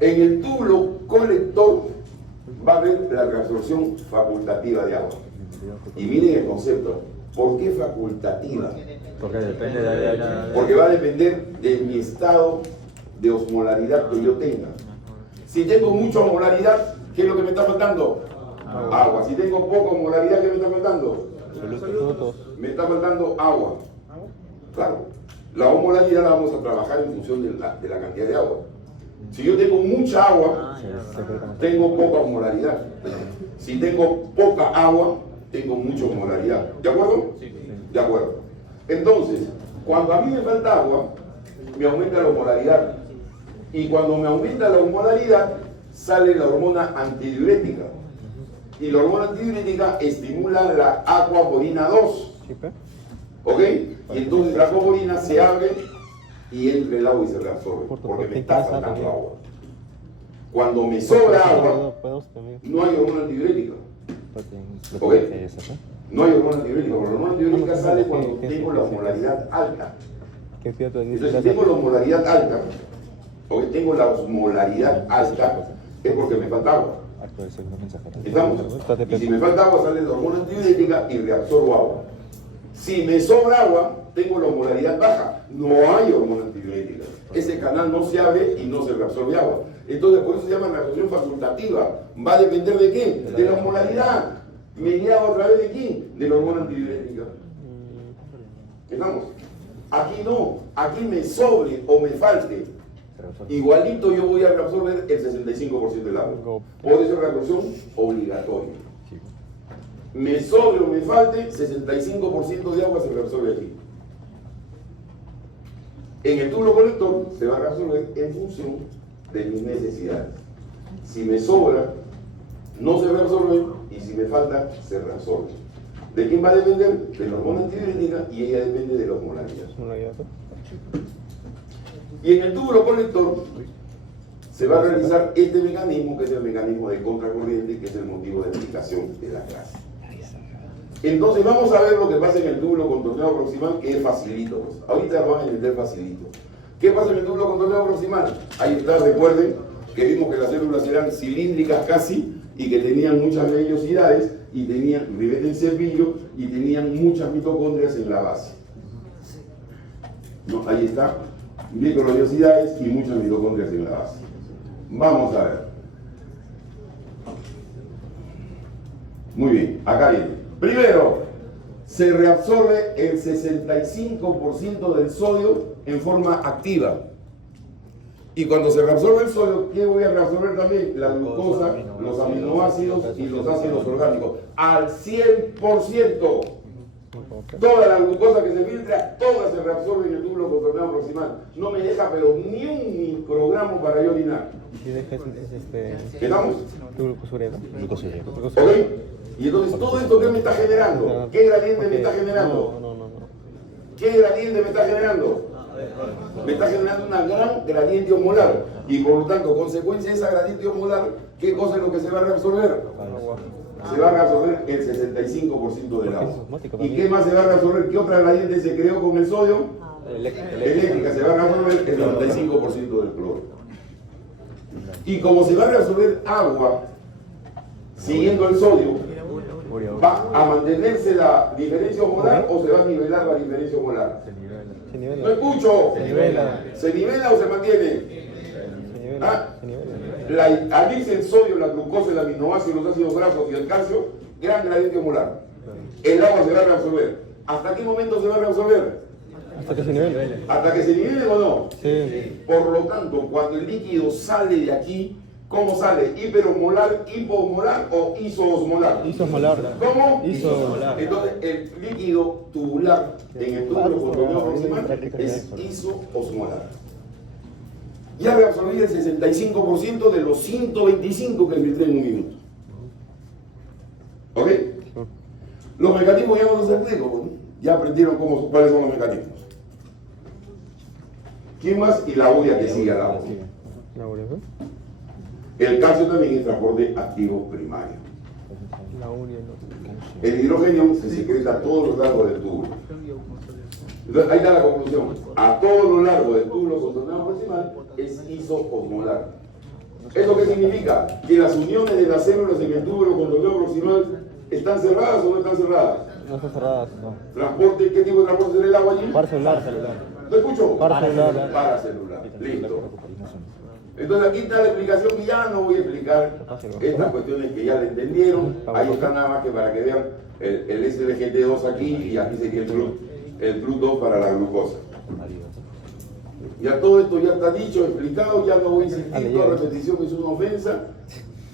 En el túbulo colector va a haber la reabsorción facultativa de agua. Y miren el concepto. ¿Por qué facultativa? Porque depende de la... Porque va a depender de mi estado de osmolaridad que yo tenga. Si tengo mucha osmolaridad, ¿qué es lo que me está faltando? Agua. Si tengo poca osmolaridad, ¿qué me está faltando? Me está faltando agua. Claro. La osmolaridad la vamos a trabajar en función de la cantidad de agua. Si yo tengo mucha agua, tengo poca osmolaridad. Si tengo poca agua, tengo mucha osmolaridad. ¿De acuerdo? De acuerdo. Entonces, cuando a mí me falta agua, me aumenta la osmolaridad. Y cuando me aumenta la osmolaridad, sale la hormona antidiurética. Y la hormona antidiurética estimula la aquaporina 2. ¿Ok? Y entonces la aquaporina se abre y entra el agua y se reabsorbe, porque me está faltando agua. Cuando me sobra agua, no hay hormona antidiurética. ¿Ok? No hay hormona antidiurética, porque la hormona antidiurética sale cuando tengo la osmolaridad alta. Entonces, si tengo la osmolaridad alta, o tengo la osmolaridad alta, es porque me falta agua. ¿Estamos? Y si me falta agua, sale la hormona antidiurética y reabsorbo agua. Si me sobra agua, tengo la osmolaridad baja. No hay hormona antidiurética. Ese canal no se abre y no se reabsorbe agua. Entonces, por eso se llama reabsorción facultativa. ¿Va a depender de qué? De la osmolaridad. ¿Mediado a través de quién? De la hormona antidiurética. ¿Estamos? Aquí no. Aquí me sobre o me falte. Igualito yo voy a reabsorber el 65% del agua. Por eso reabsorción obligatoria. Me sobre o me falte, 65% de agua se reabsorbe aquí. En el túbulo colector se va a reabsorber en función de mis necesidades. Si me sobra, no se reabsorbe, y si me falta, se reabsorbe. ¿De quién va a depender? De la hormona antidiurética, y ella depende de la osmolaridad. Y en el túbulo colector se va a realizar este mecanismo, que es el mecanismo de contracorriente, que es el motivo de aplicación de la clase. Entonces vamos a ver lo que pasa en el túbulo contorneado proximal, que es facilito. Pues. Ahorita lo van a entender facilito. ¿Qué pasa en el túbulo contorneado proximal? Ahí está, recuerden que vimos que las células eran cilíndricas casi y que tenían muchas vellosidades y tenían ribete en cepillo y tenían muchas mitocondrias en la base. ¿No? Ahí está, microvellosidades y muchas mitocondrias en la base. Vamos a ver. Muy bien, acá viene. Primero, se reabsorbe el 65% del sodio en forma activa. Y cuando se reabsorbe el sodio, ¿qué voy a reabsorber también? La glucosa, los aminoácidos y los ácidos orgánicos. Al 100%. Toda la glucosa que se filtra, toda se reabsorbe en el túbulo contorneado proximal. No me deja pero ni un microgramo para yo orinar. ¿Quedamos? ¿Ok? Y entonces todo esto ¿qué me está generando? ¿Qué gradiente me está generando? ¿Qué gradiente me está generando? Me está generando una gran gradiente osmolar. Y por lo tanto, consecuencia de esa gradiente osmolar, ¿qué cosa es lo que se va a reabsorber? Se va a reabsorber el 65% del agua. ¿Y qué más se va a reabsorber? ¿Qué otra gradiente se creó con el sodio? Eléctrica. Se va a reabsorber el 95% del cloro. Y como se va a reabsorber agua siguiendo el sodio, ¿Va a mantenerse la diferencia osmolar o se va a nivelar la diferencia osmolar? Se nivela. No escucho. Se nivela. ¿Se nivela o se mantiene? Se nivela. ¿Ah? Se nivela. Al irse el sodio, la glucosa, el aminoácido, los ácidos grasos y el calcio, gran gradiente osmolar. El agua se va a reabsorber. ¿Hasta qué momento se va a reabsorber? Hasta que se nivele. ¿Hasta que se nivele o no? Sí. Por lo tanto, cuando el líquido sale de aquí, ¿cómo sale? ¿Hiperosmolar, hipoosmolar o isoosmolar? Isosmolar. ¿Cómo? Isosmolar. Entonces, el líquido tubular en el túbulo contorneo proximal es isoosmolar. Ya reabsorbí el 65% de los 125 que filtré en un minuto. ¿Ok? Los mecanismos ya no los explico, ¿no? Ya aprendieron cuáles son los mecanismos. ¿Quién más? Y la urea que sigue al agua. La urea. El calcio también es transporte activo primario. La urea. El hidrógeno se secreta a todo lo largo del túbulo. Entonces, ahí está la conclusión. A todo lo largo del túbulo contorneo proximal es isoosmolar. ¿Eso qué significa? Que las uniones de las células en el túbulo contorneo proximal están cerradas o no están cerradas. No están cerradas, no. ¿Transporte? ¿Qué tipo de transporte es el agua allí? Paracelular. ¿Lo escucho? Paracelular. Paracelular. Listo. Entonces aquí está la explicación que ya no voy a explicar estas cuestiones que ya le entendieron. Ahí está nada más que para que vean el SLGT2 aquí y aquí sería el GLUT2 para la glucosa. Ya todo esto ya está dicho, explicado, ya no voy a insistir, toda repetición es una ofensa,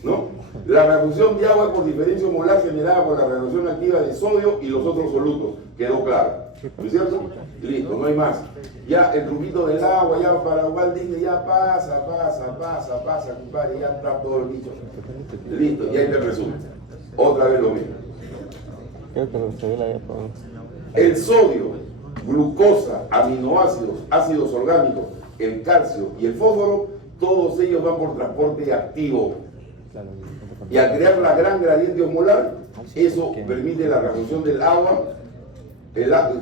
¿no? La reducción de agua es por diferencia molar generada por la reducción activa de sodio y los otros solutos, quedó claro, ¿no es cierto? Listo, no hay más. Ya el truquito del agua, ya para Walt Disney, ya pasa, compadre, ya está todo el bicho. Listo, ya ahí te resumen. Otra vez lo mismo. El sodio, glucosa, aminoácidos, ácidos orgánicos, el calcio y el fósforo, todos ellos van por transporte activo. Y al crear la gran gradiente osmolar, eso permite la reducción del agua.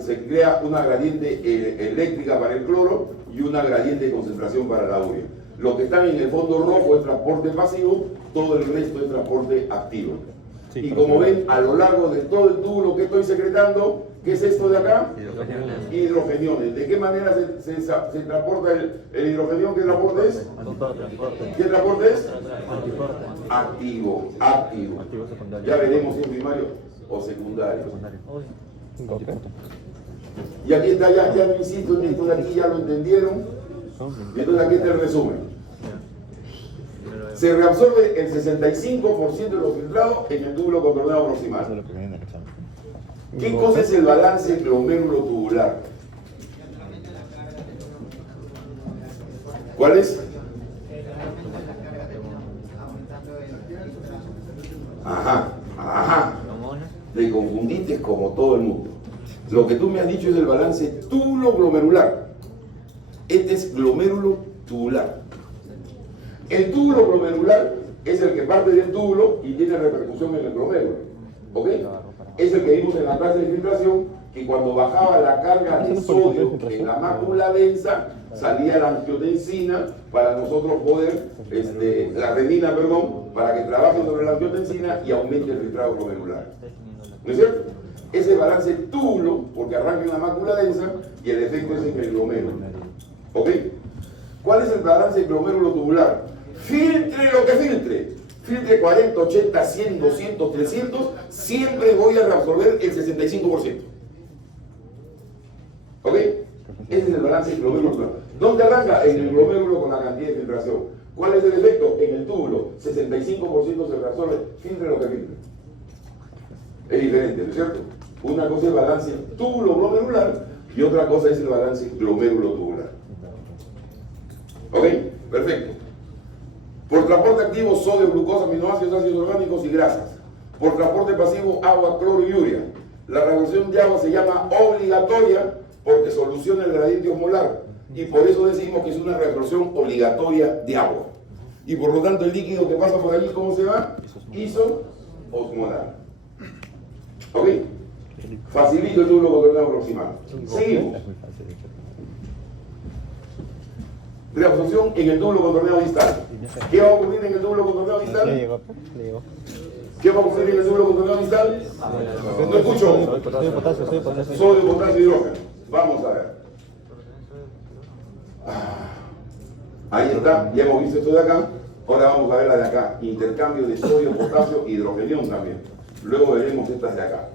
Se crea una gradiente eléctrica para el cloro y una gradiente de concentración para la urea. Los que están en el fondo rojo es transporte pasivo, todo el resto es transporte activo. Sí, y como ven, a lo largo de todo el túbulo que estoy secretando, ¿qué es esto de acá? Hidrogeniones. ¿De qué manera se transporta el hidrogenión? ¿Qué transporte es? ¿Qué transporte es? Activo. Ya veremos si es primario o secundario. Y aquí está, ya no insisto en esto de aquí, ya lo entendieron. Y entonces aquí está el resumen. Se reabsorbe el 65% de lo filtrado en el túbulo contorneo proximal. ¿Qué cosa es el balance glomérulo tubular? ¿Cuál es? Ajá. Te confundiste como todo el mundo. Lo que tú me has dicho es el balance túbulo-glomerular. Este es glomérulo tubular. El túbulo glomerular es el que parte del túbulo y tiene repercusión en el glomérulo. ¿Ok? Es el que vimos en la clase de filtración, que cuando bajaba la carga de sodio en la mácula densa, salía la angiotensina para nosotros poder, la renina, perdón, para que trabaje sobre la angiotensina y aumente el filtrado glomerular. ¿No es cierto? Ese balance túbulo, porque arranca en la mácula densa y el efecto es en el glomérulo. ¿Ok? ¿Cuál es el balance glomérulo tubular? Filtre lo que filtre. Filtre 40, 80, 100, 200, 300, siempre voy a reabsorber el 65%. ¿Ok? Ese es el balance glomérulo tubular. ¿Dónde arranca? En el glomérulo con la cantidad de filtración. ¿Cuál es el efecto? En el túbulo, 65% se reabsorbe, filtre lo que filtre. Es diferente, ¿no es cierto? Una cosa es el balance túbulo glomerular y otra cosa es el balance glomérulo tubular. ¿Ok? Perfecto. Por transporte activo, sodio, glucosa, aminoácidos, ácidos orgánicos y grasas. Por transporte pasivo, agua, cloro y urea. La reducción de agua se llama obligatoria porque soluciona el gradiente osmolar. Y por eso decimos que es una reabsorción obligatoria de agua. Y por lo tanto el líquido que pasa por allí, ¿cómo se va? Isoosmolar. ¿Ok? Facilito el túbulo contorneo proximal. Seguimos. Reabsorción en el túbulo contorneo distal. ¿Qué va a ocurrir en el túbulo contorneo distal? ¿Qué va a ocurrir en el túbulo contorneado distal? No escucho. Sodio, potasio, sodio, potasio. Sodio, potasio, hidrógeno. Vamos a ver. Ahí está, ya hemos visto esto de acá. Ahora vamos a ver la de acá. Intercambio de sodio, potasio y hidrogenión también. Luego veremos estas de acá.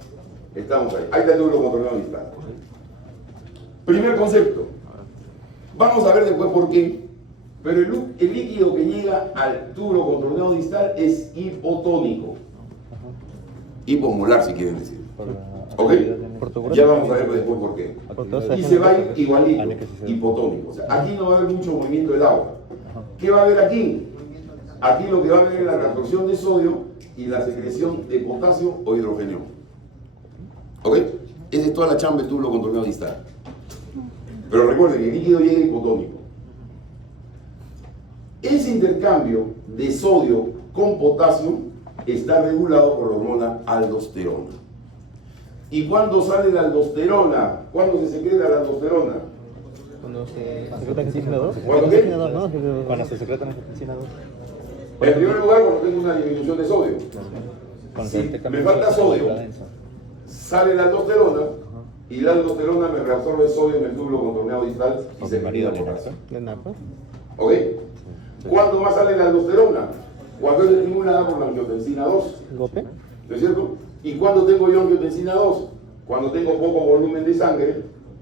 Estamos ahí. Ahí está el túbulo contorneado distal. Primer concepto. Vamos a ver después por qué. Pero el líquido que llega al túbulo contorneado distal es hipotónico. Hipomolar, si quieren decir. ¿Ok? Ya vamos a ver después por qué. Y se va a ir igualito, hipotónico. O sea, aquí no va a haber mucho movimiento del agua. ¿Qué va a haber aquí? Aquí lo que va a haber es la reabsorción de sodio y la secreción de potasio o hidrógeno. ¿Ok? Esa es toda la chamba del túbulo contorneado distal. Pero recuerden que el líquido llega hipotónico. Ese intercambio de sodio con potasio está regulado por la hormona aldosterona. ¿Y cuándo sale la aldosterona? ¿Cuándo se secreta la aldosterona? Cuando se secreta angiotensina 2. ¿Cuándo qué? Cuando se secreta angiotensina 2. En primer lugar, cuando tengo una disminución de sodio. Si me falta sodio, sale la aldosterona y la aldosterona me reabsorbe sodio en el túbulo contorneado distal y se crea potasio. ¿Ok? ¿Cuándo más sale la aldosterona? Cuando es estimulada por la angiotensina 2. ¿No es cierto? ¿Y cuándo tengo yo angiotensina 2? Cuando tengo poco volumen de sangre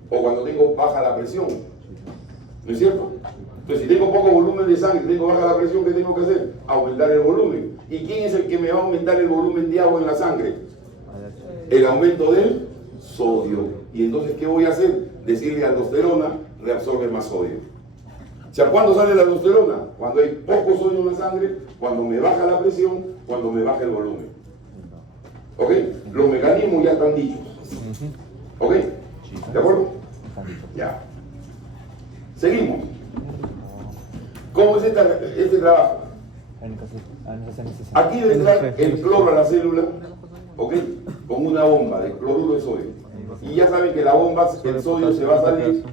o cuando tengo baja la presión. ¿No es cierto? Entonces, si tengo poco volumen de sangre, tengo baja la presión, ¿qué tengo que hacer? Aumentar el volumen. ¿Y quién es el que me va a aumentar el volumen de agua en la sangre? El aumento del sodio. ¿Y entonces qué voy a hacer? Decirle a la aldosterona, reabsorbe más sodio. O sea, ¿cuándo sale la aldosterona? Cuando hay poco sodio en la sangre, cuando me baja la presión, cuando me baja el volumen. ¿Ok? Los mecanismos ya están dichos. ¿Ok? ¿De acuerdo? Ya. Seguimos. ¿Cómo es este trabajo? Aquí debe entrar el cloro a la célula, ¿ok? Con una bomba de cloruro de sodio. Y ya saben que la bomba, el sodio se va a salir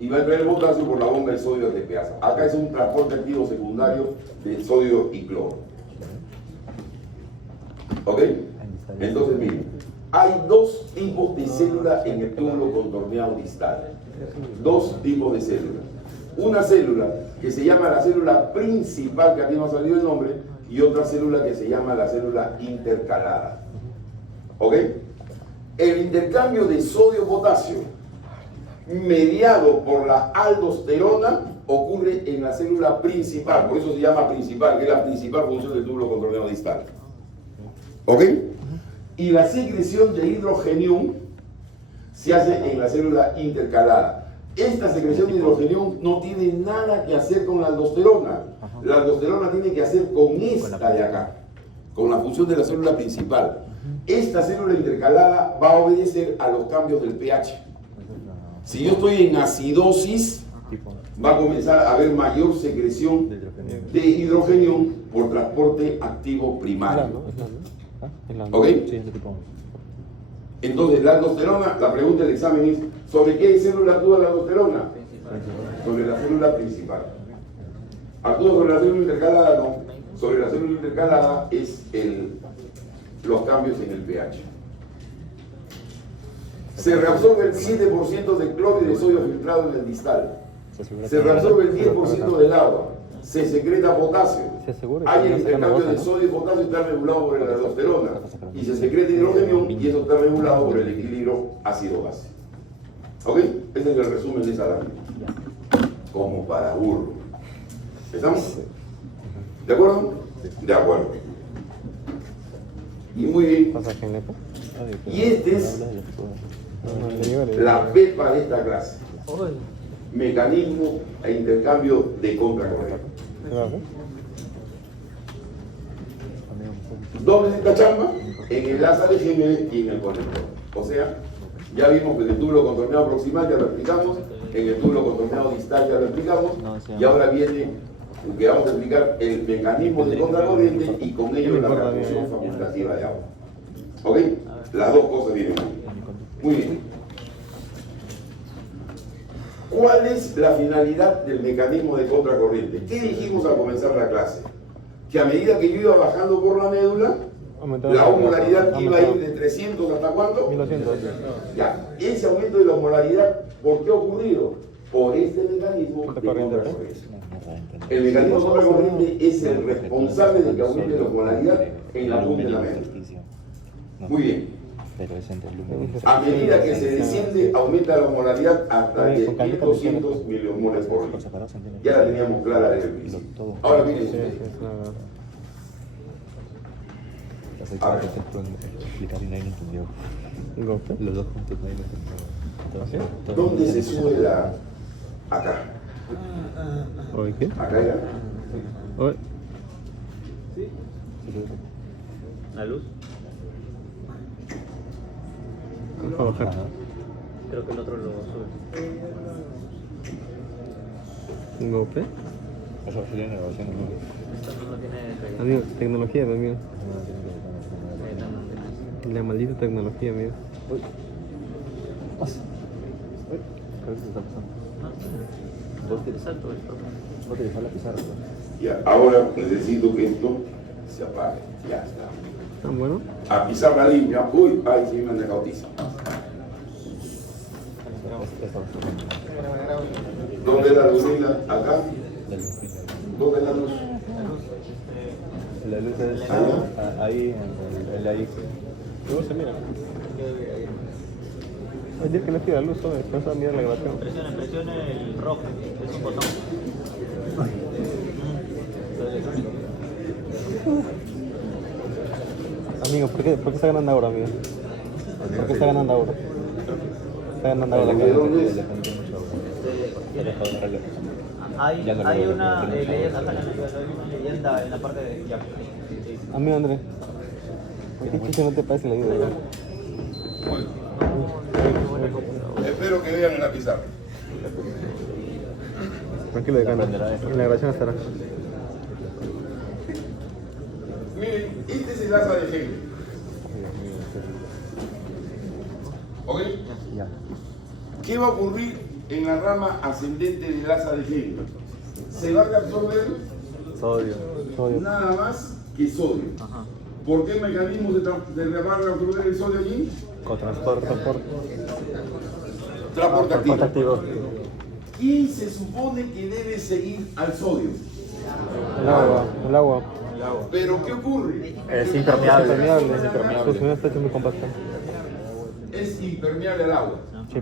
y va a entrar el potasio por la bomba del sodio de TPasa. Acá es un transporte activo secundario de sodio y cloro. ¿Ok? Entonces, miren, hay dos tipos de células en el túbulo contorneado distal. Dos tipos de células. Una célula que se llama la célula principal, que aquí no ha salido el nombre, y otra célula que se llama la célula intercalada. ¿Ok? El intercambio de sodio-potasio mediado por la aldosterona ocurre en la célula principal, por eso se llama principal, que es la principal función del túbulo contorneado distal. ¿Ok? Y la secreción de hidrogenión se hace en la célula intercalada. Esta secreción de hidrogenión no tiene nada que hacer con la aldosterona. La aldosterona tiene que hacer con esta de acá, con la función de la célula principal. Esta célula intercalada va a obedecer a los cambios del pH. Si yo estoy en acidosis, va a comenzar a haber mayor secreción de hidrogenión por transporte activo primario. ¿Ok? Entonces, la aldosterona, la pregunta del examen es, ¿sobre qué célula actúa la aldosterona? Sobre la célula principal. ¿Actúa sobre la célula intercalada? No. Sobre la célula intercalada es los cambios en el pH. Se reabsorbe el 7% de cloro y de sodio filtrado en el distal. Se reabsorbe el 10% del agua. Se secreta potasio. Hay el intercambio de sodio y potasio, está regulado por la aldosterona. Y se secreta hidrógeno y eso está regulado por el equilibrio ácido-base. ¿Ok? Ese es el resumen de esa lámina. Como para burro. ¿Estamos? ¿De acuerdo? De acuerdo. Y muy bien. Y este es la pepa de esta clase. Mecanismo e intercambio de contracorriente. ¿Dónde es esta chamba? En el asa de Gémenes y en el conector. O sea, ya vimos que en el túbulo contorneado proximal ya lo explicamos, en el túbulo contorneado distal ya lo explicamos, y ahora viene que vamos a explicar el mecanismo de contracorriente y con ello la reabsorción facultativa de agua. ¿Ok? Las dos cosas vienen aquí. Muy bien. ¿Cuál es la finalidad del mecanismo de contracorriente? ¿Qué dijimos al comenzar la clase? Que a medida que yo iba bajando por la médula, La osmolaridad iba a ir de 300 hasta cuándo? 1200. Ya, ese aumento de la osmolaridad, ¿por qué ha ocurrido? Por este mecanismo de Contracorriente. contracorriente. El mecanismo de contracorriente es el responsable de que aumente la osmolaridad en la punta de la médula. Muy bien. Pero es entre el lumen. A medida que se desciende, aumenta la osmolaridad hasta de 1200 miliomoles por litro. Ya la teníamos clara desde el principio. Ahora miren ustedes. A ver. Explicar y nadie entendió. Los dos juntos nadie entendió. ¿Dónde se sube la...? Acá. ¿Oye qué? Acá era. Oye. ¿La luz? Vamos a bajar. Creo que el otro lo sube. ¿Golpe? Eso tiene grabación, ¿no? Esto no tiene regla. Amigo, tecnología también. No, La maldita tecnología, amigo. Uy. Pasa. Uy. ¿Qué se está pasando? ¿Vos te Exacto, el profe. vos te dejó la pizarra? Ya, ahora necesito que esto se apague. Ya está. ¿Tan bueno? A pizarra limpia. Uy, ay, sí me han dejado tiza. ¿Dónde es la luz? Acá. ¿Dónde es la luz? La luz es ahí, en la X. ¿Cómo se mira? Ayer que no estoy la luz, después a mirar la grabación. Presione el rojo, es un botón. Amigo, ¿por qué está ganando ahora, amigo? ¿Por qué está ganando ahora? Está ganando ahora. ¿De dónde es? Hay una leyenda, hay una leyenda en la parte de Jack. Amigo Andrés, ¿por qué chiste no te parece la idea? Espero que vean en la pizarra. Tranquilo, de cana. En la grabación estará. Miren, este es el asa de Hegel. ¿Ok? Ya. ¿Qué va a ocurrir en la rama ascendente del asa de Hegel? Se va a reabsorber Sodio. nada más que sodio. Ajá. ¿Por qué mecanismo se va a reabsorber el sodio allí? Con transporte. Transporte activo. activo. ¿Quién se supone que debe seguir al sodio? El agua. Pero ¿qué ocurre? Es impermeable. Impermeable. Su señal está hecho muy compacta. Es impermeable al agua. Sí.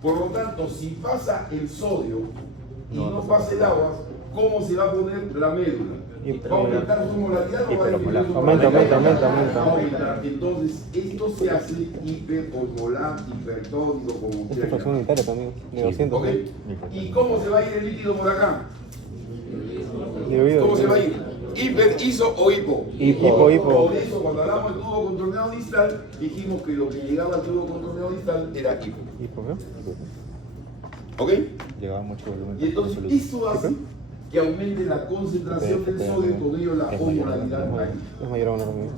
Por lo tanto, si pasa el sodio y no pasa el agua, ¿cómo se va a poner la médula? ¿Va a aumentar su molaridad o va a disminuir su Aumenta. Va a aumentar. Entonces, esto se hace hiperosmolar, hipertónico, como Esta es quieran. fracción unitaria también, de 200. ¿Ok? ¿Y cómo se va a ir el líquido por acá? Dividido. ¿Cómo se va a ir? ¿Hiper, iso o hipo? Hipo. Por eso, cuando hablamos del tubo contorneado distal, dijimos que lo que llegaba al tubo contorneado distal era hipo. Hipo, ¿no? ¿Ok? Llegaba mucho volumen. Y entonces, esto hace que aumente la concentración del sodio y con ello la osmolaridad aquí. Es mayor a una también.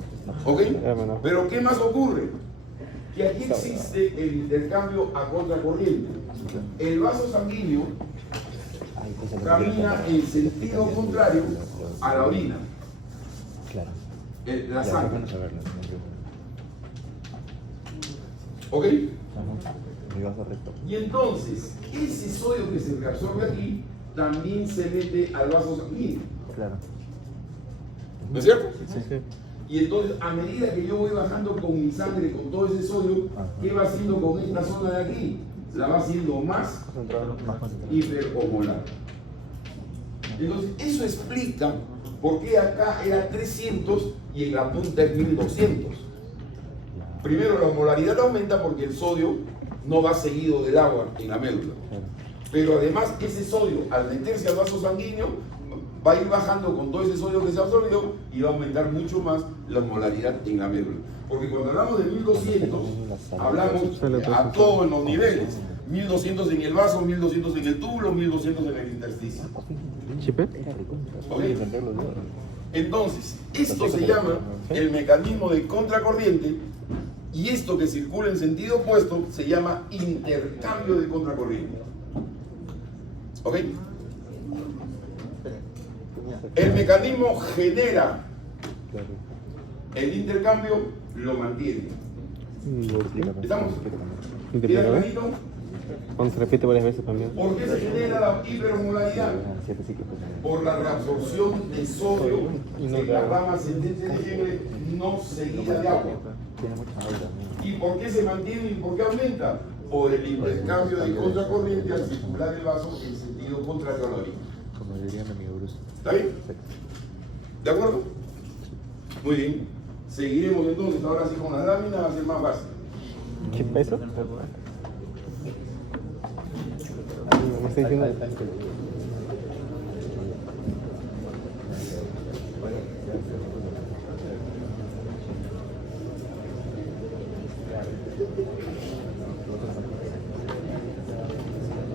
¿Ok? Es menor. Pero ¿qué más ocurre? Que aquí existe el intercambio a contracorriente. El vaso sanguíneo camina en sentido contrario a la orina, Claro. la sangre. Vamos a verlo. ¿Ok? Mi vaso recto. Y entonces, ese sodio que se reabsorbe aquí también se mete al vaso sanguíneo. Claro. ¿No es cierto? Sí, sí. Y entonces, a medida que yo voy bajando con mi sangre, con todo ese sodio, ¿qué va haciendo con esta zona de aquí? La va haciendo más Más concentrado. hiperosmolar. Entonces, eso explica por qué acá era 300 y en la punta es 1200. Primero, la osmolaridad aumenta porque el sodio no va seguido del agua en la médula. Pero además, ese sodio, al meterse al vaso sanguíneo, va a ir bajando con todo ese sodio que se absorbió y va a aumentar mucho más la osmolaridad en la médula. Porque cuando hablamos de 1200, hablamos a todos los niveles. 1200 en el vaso, 1200 en el túbulo, 1200 en el intersticio. ¿Chipe? ¿Ok? Entonces, esto se llama el mecanismo de contracorriente y esto que circula en sentido opuesto se llama intercambio de contracorriente. ¿Ok? El mecanismo genera El intercambio lo mantiene. ¿Estamos? ¿Queda ¿Intercambio? clarito? Cuando se repite varias veces también. ¿Por qué se genera la hiperosmolaridad? Por la reabsorción de sodio en la rama central no seguida de agua. ¿Y por qué se mantiene y por qué aumenta? Por el intercambio de contracorriente al circular el vaso en sentido contrario a la orina. Como diría mi amigo Bruce. ¿Está bien? ¿De acuerdo? Muy bien. Seguiremos entonces ahora sí con las láminas, va a ser más fácil. ¿Qué peso? Me está diciendo.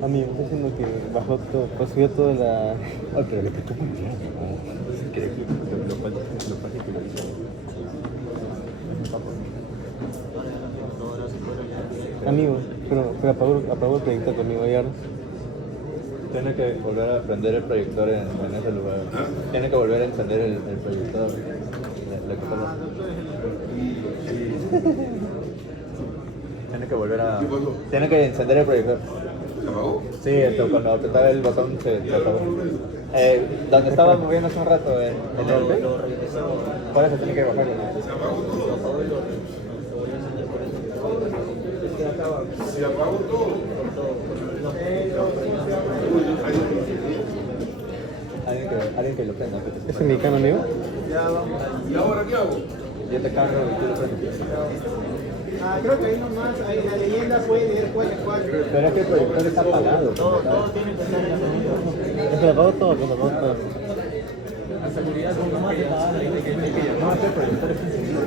Amigo, me está diciendo que bajó todo, subió toda la. Ay, pero le quitó muy bien, ¿no? Es increíble lo fácil que lo hizo. Amigo, pero apagó el proyector conmigo ayer. Tiene que volver a prender el proyector en ese lugar. Tiene que volver a encender el proyector. Le cortó Tiene que volver a... ¿Qué pasó? Tiene que encender el proyector. ¿Se apagó? Sí, cuando apretaba el botón se apagó. Donde estaba moviendo hace un rato, en el B. Por eso tiene que bajarlo. ¿Se apagó todo? Se apagó todo. Alguien que lo prenda. ¿Es el mexicano, amigo? ¿Y ahora qué hago? Yo te cargo y tú lo prendes. Creo que ahí nomás, ahí la leyenda puede leer cuál es cuál. Pero es que el proyector está apagado. Todo tiene que estar en la Se apagó todo, se apagó todo. La seguridad automática. No, es que el proyector es encendido.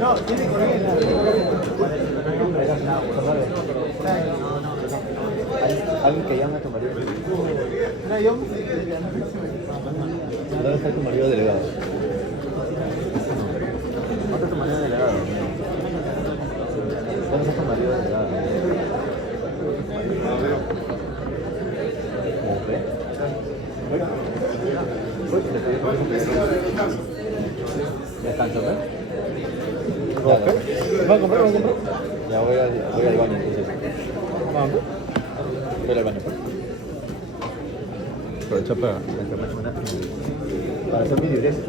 No, tiene que leer. Alguien que llame a tu marido. No, yo. ¿Dónde está tu marido delegado? ¿Dónde está tu marido delegado? ¿Dónde está tu marido delegado? ¿Descanso, ¿Va a comprar? Ya voy al baño entonces. Vamos. Voy al baño. Aprovecha para hacer mi diuresis.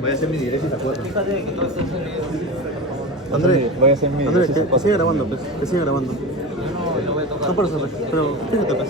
Voy a hacer mi diuresis a cuatro. Fíjate que todo está en André, Voy a hacer mi André, diuresis a que cuatro. sigue grabando, pues. Que sigue grabando. no voy a tocar. No por eso, pero fíjate, pues.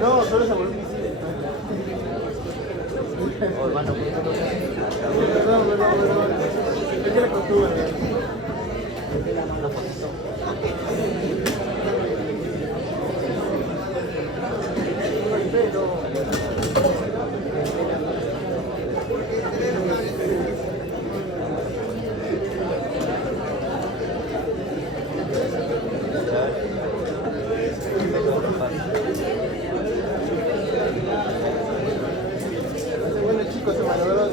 No, solo se volvió. Perdón. Es que la costumbre. Bueno, chicos, se valoró la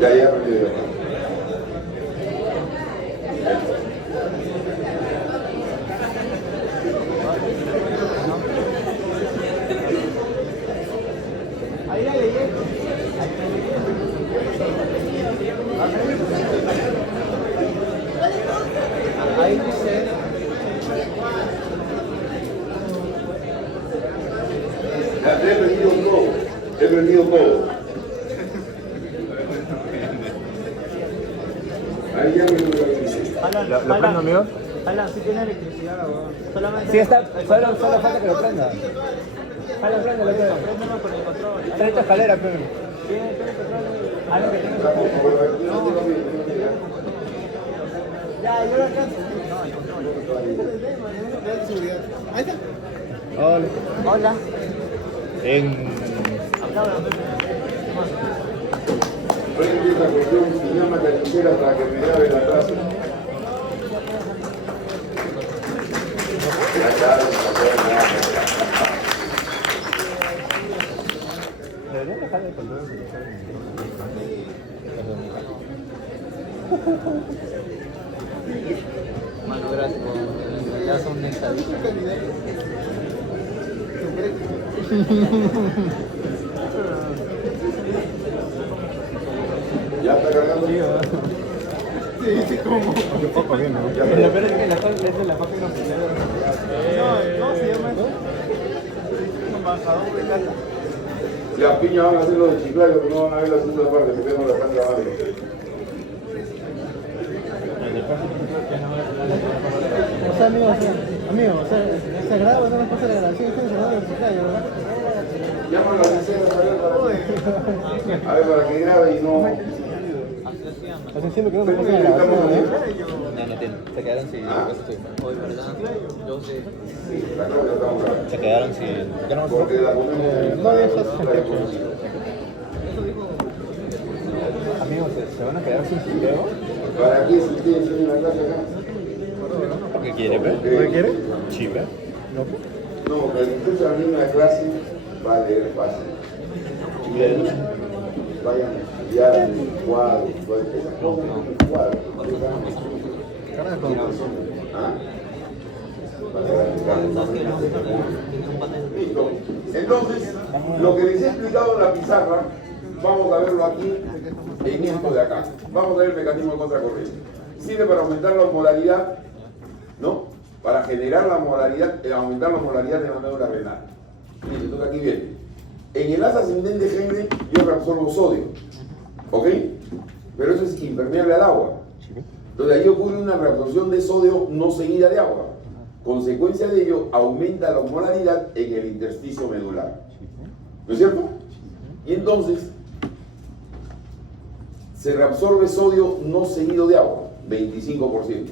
Ya aprendí de acá. Ahí la leí. Ahí dice. He aprendido todo. He aprendido todo. Ahí ya me lo Alan, ¿Lo prendo, amigo? Alan, sí tiene electricidad, weón. Solamente. Sí, está. Solo falta que lo prenda. Préndelo, préndelo. Préndelo con el control. Trae tu escalera, pero. Tiene el control. Alan, que tiene el control. Ya, yo lo alcanzo. No, el control. Ahí está. Hola. Hola. prende esta cuestión y llama a carnicera para que me lave la taza. Deberían dejar de control. Mano, gracias. Ya son necesarios. ¿Ya está cargando? Sí, como. Qué poco bien, ¿no? Lo peor es que la cosa es de la página oficial. ¿Cómo se llama eso? Embajador de casa. Las piñas van a hacer los de Chiclayo, que no van a ver la segunda parte, porque no la están grabando. O sea, amigo, se graba, no me pasa la grabación, esto es grabado en Chiclayo, ¿verdad? Llama a la licencia a ver para que grabe y no. Estás diciendo que no me pasa la grabación, ¿eh? No tiene. Se quedaron sin. Hoy, ¿verdad? Yo sé. Sí, la creo que estamos grabando. Se quedaron sin. ¿Ya no Porque la ponemos en no dejas Amigos, ¿se van a quedar sin video? ¿Para qué si ustedes tienen la clase acá? ¿Qué quiere, ve? ¿Qué quiere? Chive. No, que incluso la misma clase va a leer fácil. Vayan a estudiar el cuadro, todas esas cosas en el cuadro. ¿Ah? Listo. Entonces, lo que les he explicado en la pizarra, vamos a verlo aquí en esto de acá. Vamos a ver el mecanismo de contracorriente. Sirve para aumentar la osmolaridad, ¿no? Para generar la molaridad, aumentar la molaridad de la médula renal. Miren, entonces aquí viene. En el asa ascendente de Henry yo reabsorbo sodio, ¿ok? Pero eso es impermeable al agua. Entonces ahí ocurre una reabsorción de sodio no seguida de agua. Consecuencia de ello, aumenta la osmolaridad en el intersticio medular. ¿No es cierto? Y entonces se reabsorbe sodio no seguido de agua, 25%.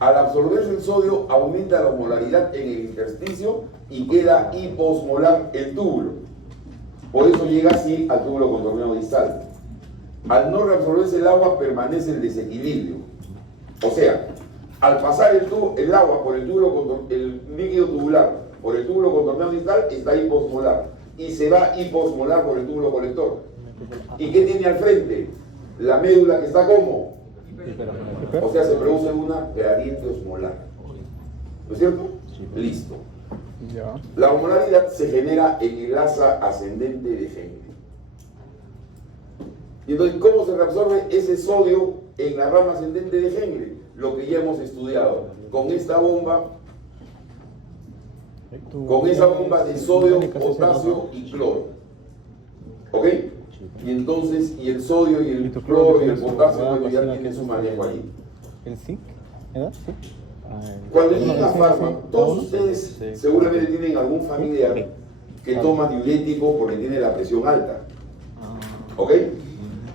Al absorberse el sodio, aumenta la osmolaridad en el intersticio y queda hiposmolar el túbulo. Por eso llega así al túbulo contorneado distal. Al no reabsorberse el agua, permanece el desequilibrio. O sea, al pasar el agua por el túbulo, el líquido tubular por el túbulo contorneado distal, está hiposmolar. Y se va hiposmolar por el túbulo colector. ¿Y qué tiene al frente? La médula que está como. O sea, se produce una gradiente osmolar. ¿No es cierto? Listo. Ya. La osmolaridad se genera en el asa ascendente de Henry. Y entonces, ¿cómo se reabsorbe ese sodio en la rama ascendente de Henry? Lo que ya hemos estudiado. Con esta bomba, con esa bomba de sodio, potasio y cloro. ¿Ok? Y entonces, y el sodio y el cloro y el potasio, bueno, ya tienen su manejo allí. ¿El zinc? ¿Edad? Sí. Cuando llega fármaco, todos ustedes seguramente tienen algún familiar que toma diurético porque tiene la presión alta. ¿Ok?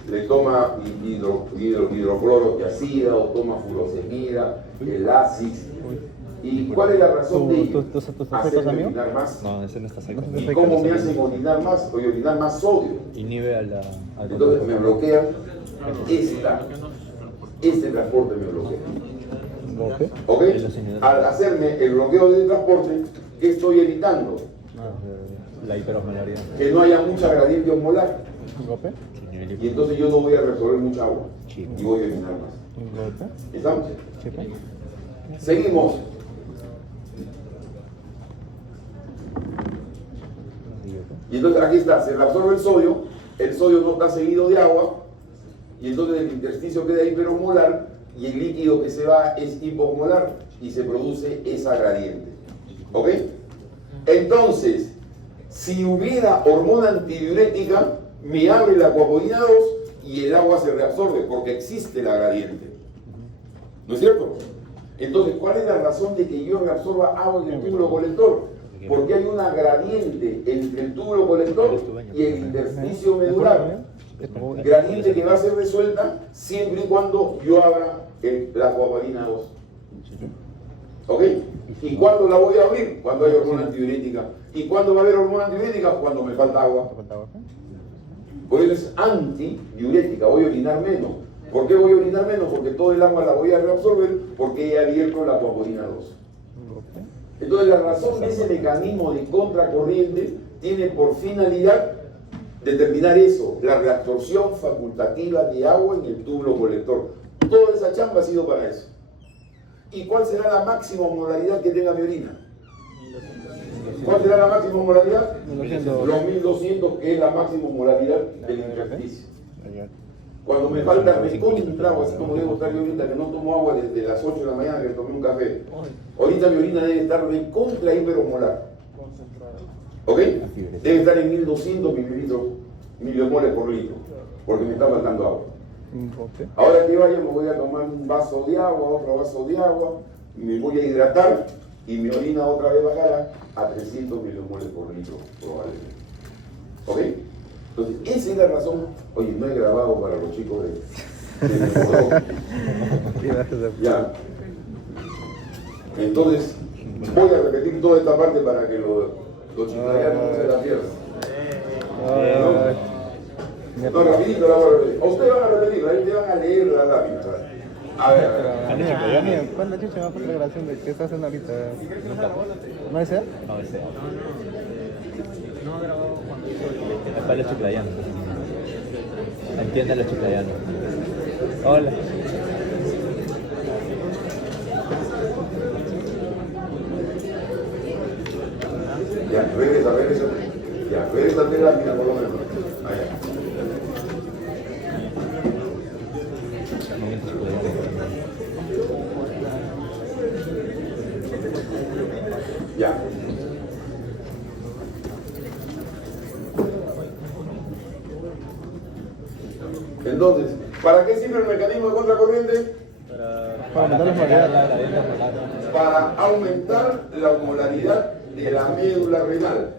Le toma hidrocloro de ácida o toma furosemida, el ASIS. ¿Y cuál es la razón de ello? Hacerme orinar más. No, ese no está seco. ¿Y cómo me hacen orinar más? Voy a orinar más sodio. Inhibe al Entonces me bloquean este transporte me bloquea. ¿Ok? Al hacerme el bloqueo del transporte, ¿qué estoy evitando? La hiperosmolaridad. Que no haya mucha gradiente osmolar. ¿Un golpe? Y entonces yo no voy a reabsorber mucha agua. Y voy a eliminar más. ¿Un golpe? ¿Estamos? Sí, pues. Seguimos. Y entonces aquí está, se reabsorbe el sodio no está seguido de agua, y entonces el intersticio queda hiperosmolar, y el líquido que se va es hiposmolar, y se produce esa gradiente. ¿Ok? Entonces, si hubiera hormona antidiurética, me abre la acuapoidina 2 y el agua se reabsorbe, porque existe la gradiente. ¿No es cierto? Entonces, ¿cuál es la razón de que yo reabsorba agua en el túbulo colector? Porque hay una gradiente entre el túbulo colector y el intersticio medular. Gradiente que va a ser resuelta siempre y cuando yo haga la acuapoidina 2. ¿Ok? ¿Y cuándo la voy a abrir? Cuando hay hormona antidiurética. ¿Y cuándo va a haber hormona antidiurética? Cuando me falta agua. Por eso es antidiurética, voy a orinar menos. ¿Por qué voy a orinar menos? Porque todo el agua la voy a reabsorber porque he abierto la acuapoidina 2. Entonces la razón de ese mecanismo de contracorriente tiene por finalidad determinar eso, la reabsorción facultativa de agua en el túbulo colector. Toda esa chamba ha sido para eso. ¿Y cuál será la máxima osmolaridad que tenga mi orina? ¿Cuál será la máxima osmolaridad? 1200. Los 1200, que es la máxima osmolaridad del intersticio. Cuando me falta recontra agua, así como debo estar yo ahorita, que no tomo agua desde las 8 de la mañana que tomé un café, ahorita mi orina debe estar recontra hiperosmolar. ¿Ok? Debe estar en 1200 milimoles por litro, porque me está faltando agua. Ahora que vaya me voy a tomar un vaso de agua, otro vaso de agua, me voy a hidratar y mi orina otra vez bajará a 300 milimoles por litro probablemente. ¿Ok? Entonces, esa es la razón. Oye, no he grabado para los chicos de ya. Entonces, voy a repetir toda esta parte para que los chicos allá no se la pierdan. No, rapidito la voy a repetir. A ustedes van a repetir, ahí te van a leer la lámina. A ver. ¿Cuándo chucha va a poner la grabación de qué estás haciendo ahorita? ¿No desea? No desea. No grabó cuando hizo el Pablo Chiclayano. Entiende el Chiclayano. Hola. Ya, regresa. Ya, regresa la lámina por lo menos. Allá. Ya. Entonces, ¿para qué sirve el mecanismo de contracorriente? Para aumentar la osmolaridad. Para aumentar la osmolaridad de la médula renal.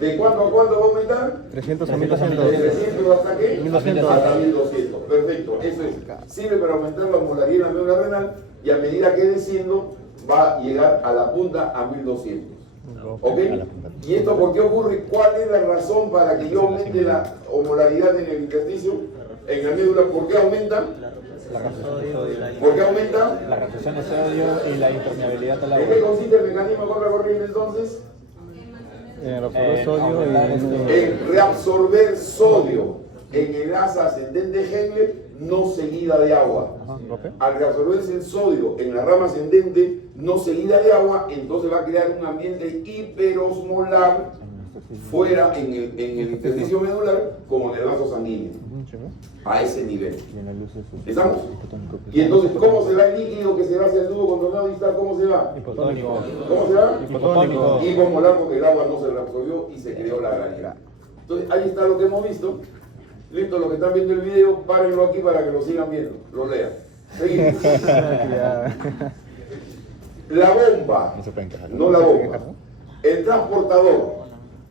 ¿De cuánto a cuánto va a aumentar? 300 a ¿De 1200. 300 hasta qué? 1200. Hasta 1200. Perfecto. Eso es. Sirve para aumentar la osmolaridad de la médula renal y a medida que desciendo va a llegar a la punta a 1200. ¿Ok? ¿Y esto por qué ocurre? ¿Cuál es la razón para que yo aumente la osmolaridad en el intersticio? En la médula, ¿por qué aumenta? ¿Por qué aumenta? La reabsorción de sodio y la impermeabilidad al ¿En agua. qué consiste el mecanismo de contracorriente entonces? En absorber sodio En reabsorber sodio en el asa ascendente Henle no seguida de agua. Al reabsorberse el sodio en la rama ascendente no seguida de agua, entonces va a crear un ambiente hiperosmolar fuera en el intersticio medular como en el vaso sanguíneo. A ese nivel. ¿Estamos? Y entonces, ¿cómo se va el líquido que se va hacia el tubo contornado distal? ¿Cómo se va? Hipotónico. ¿Cómo se va? Hipotónico. Hiposmolar, porque el agua no se reabsorbió y se creó la granina. Entonces, ahí está lo que hemos visto. Listo, los que están viendo el video, párenlo aquí para que lo sigan viendo, lo lean. Seguimos. La bomba, no la bomba, el transportador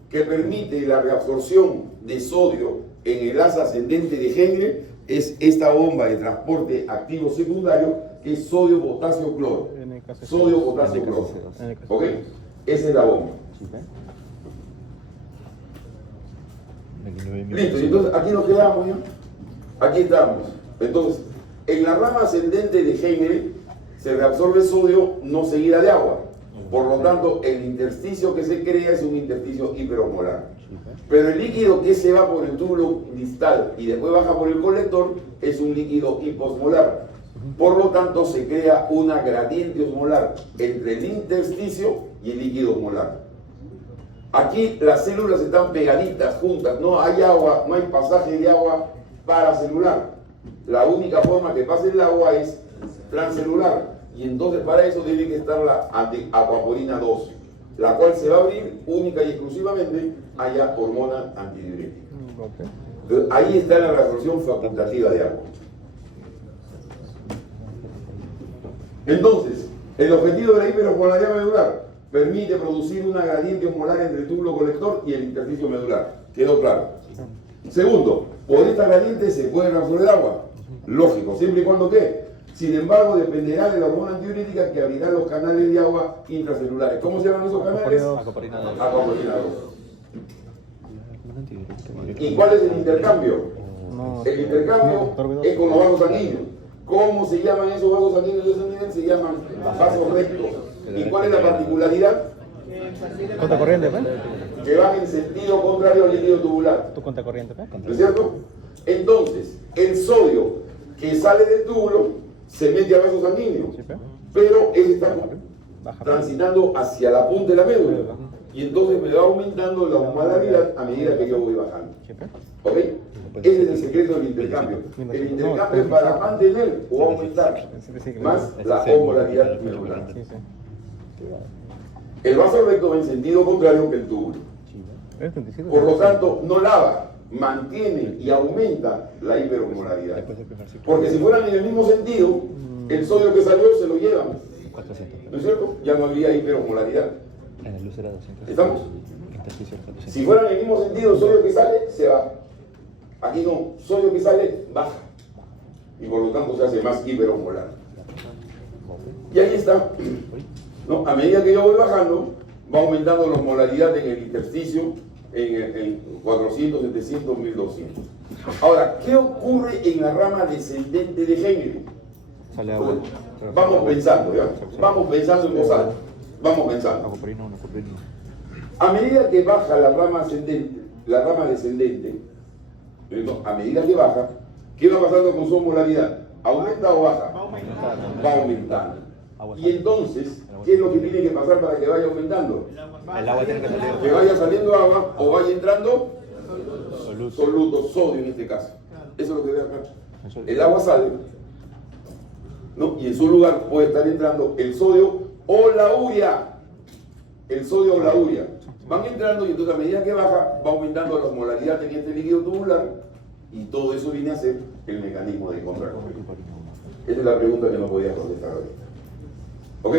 que permite la reabsorción de sodio en el asa ascendente de Henle es esta bomba de transporte activo secundario que es sodio, potasio, cloro. Sodio, potasio, cloro. ¿Ok? Esa es la bomba. Listo, entonces aquí nos quedamos ya. Aquí estamos. Entonces, en la rama ascendente de Henle se reabsorbe sodio no seguida de agua. Por lo tanto, el intersticio que se crea es un intersticio hiperosmolar. Pero el líquido que se va por el túbulo distal y después baja por el colector es un líquido hiposmolar. Por lo tanto, se crea una gradiente osmolar entre el intersticio y el líquido osmolar. Aquí las células están pegaditas, juntas, no hay agua, no hay pasaje de agua paracelular. La única forma que pase el agua es transcelular. Y entonces para eso tiene que estar la antiacuaporina 2, la cual se va a abrir única y exclusivamente haya hormona antidiurética. Entonces, ahí está la reabsorción facultativa de agua. Entonces, el objetivo de la hiperosmolaridad medular permite producir una gradiente osmolar entre el túbulo colector y el intersticio medular. ¿Quedó claro? Segundo, por esta gradiente se puede reabsorber el agua. Lógico, siempre y cuando ¿qué? Sin embargo, dependerá de la hormona antidiurética que abrirá los canales de agua intracelulares. ¿Cómo se llaman esos canales? Acuaporina 2. Acuaporina 2. ¿Y cuál es el intercambio? El intercambio es con los vasos sanguíneos. ¿Cómo se llaman esos vasos sanguíneos de ese nivel? Se llaman vasos rectos. ¿Y cuál es la particularidad? ¿Contracorriente, pues? Que van en sentido contrario al líquido tubular. ¿Tu contracorriente, pues? ¿No es cierto? Entonces, el sodio que sale del túbulo se mete al vaso sanguíneo, pero él está transitando hacia la punta de la médula. Y entonces me va aumentando la osmolaridad a medida que yo voy bajando. ¿Ok? Ese es el secreto del intercambio. El intercambio es para mantener o aumentar más la osmolaridad medular. El vaso recto va en sentido contrario que el túbulo. Por lo tanto, no lava, mantiene y aumenta la hiperosmolaridad. Porque si fueran en el mismo sentido, el sodio que salió se lo llevan. ¿No es cierto? Ya no habría hiperosmolaridad. ¿Estamos? Si fueran en el mismo sentido, el sodio que sale, se va. Aquí no, sodio que sale, baja. Y por lo tanto se hace más hiperosmolar. Y ahí está. ¿No? A medida que yo voy bajando, va aumentando la osmolaridad en el intersticio en 400, 700, 1200. Ahora, ¿qué ocurre en la rama descendente de Henry? Sale agua. Vamos pensando, ¿ya? Vamos pensando en voz alta. Vamos pensando. A medida que baja la rama ascendente, la rama descendente, a medida que baja, ¿qué va pasando con su osmolaridad? ¿Aumenta o baja? Va aumentando. Y entonces, ¿qué es lo que tiene que pasar para que vaya aumentando? El agua tiene que salir. Que vaya saliendo agua o vaya entrando soluto, sodio en este caso. Eso es lo que ve acá. El agua sale, ¿no? Y en su lugar puede estar entrando el sodio o la urea. El sodio o la urea. Van entrando y entonces a medida que baja va aumentando la osmolaridad en este líquido tubular y todo eso viene a ser el mecanismo de contracción. Esa es la pregunta que no podía contestar ahorita. ¿Ok?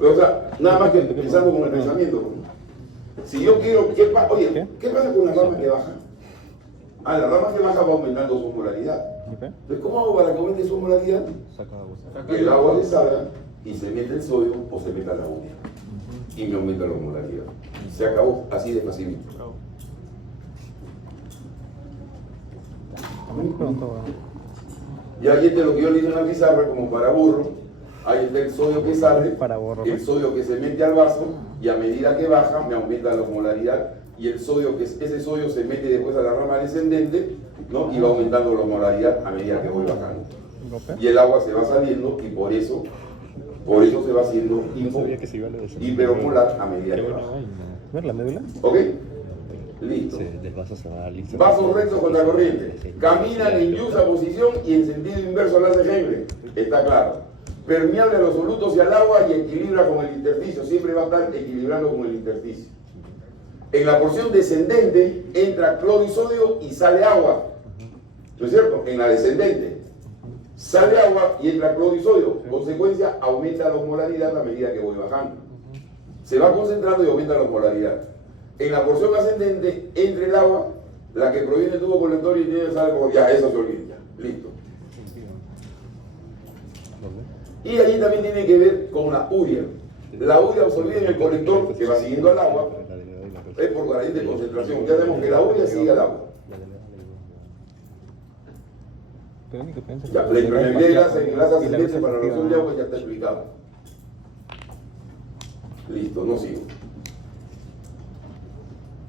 O sea, nada más que empezando con el pensamiento. Si yo quiero, ¿qué pasa con la rama que baja? La rama que baja va aumentando su osmolaridad. Entonces, ¿cómo hago para que aumente su osmolaridad? Que el agua le salga y se mete el sodio o se meta la urea. Y me aumenta la osmolaridad. Se acabó, así de facilito. Y ahí está lo que yo le hice en la pizarra como para burro. Ahí está el sodio que sale, el sodio que se mete al vaso y a medida que baja me aumenta la osmolaridad y el sodio ese sodio se mete después a la rama descendente, ¿no? Y va aumentando la osmolaridad a medida que voy bajando. Y el agua se va saliendo y por eso se va haciendo hiperosmolar a medida que baja. ¿Ver la médula? ¿Ok? Listo. Vasos rectos contra corriente. Caminan en yuxa posición y en sentido inverso al haz de Henry. Está claro. Permeable a los solutos y al agua y equilibra con el intersticio. Siempre va a estar equilibrando con el intersticio. En la porción descendente entra cloro y sodio y sale agua. ¿No es cierto? En la descendente sale agua y entra cloro y sodio. Consecuencia, aumenta la osmolaridad a medida que voy bajando. Se va concentrando y aumenta la osmolaridad. En la porción ascendente entra el agua, la que proviene del tubo colector y tiene sale como ya, eso se olvida. Listo. Y ahí también tiene que ver con la urea. La urea absorbida en el colector que va siguiendo al agua es por gradiente de concentración. Ya sabemos que la urea sigue al agua. Ya, la impermeabilidad de grasa en grasa ascendente para la reducción de agua ya está explicado. Listo, no sigo.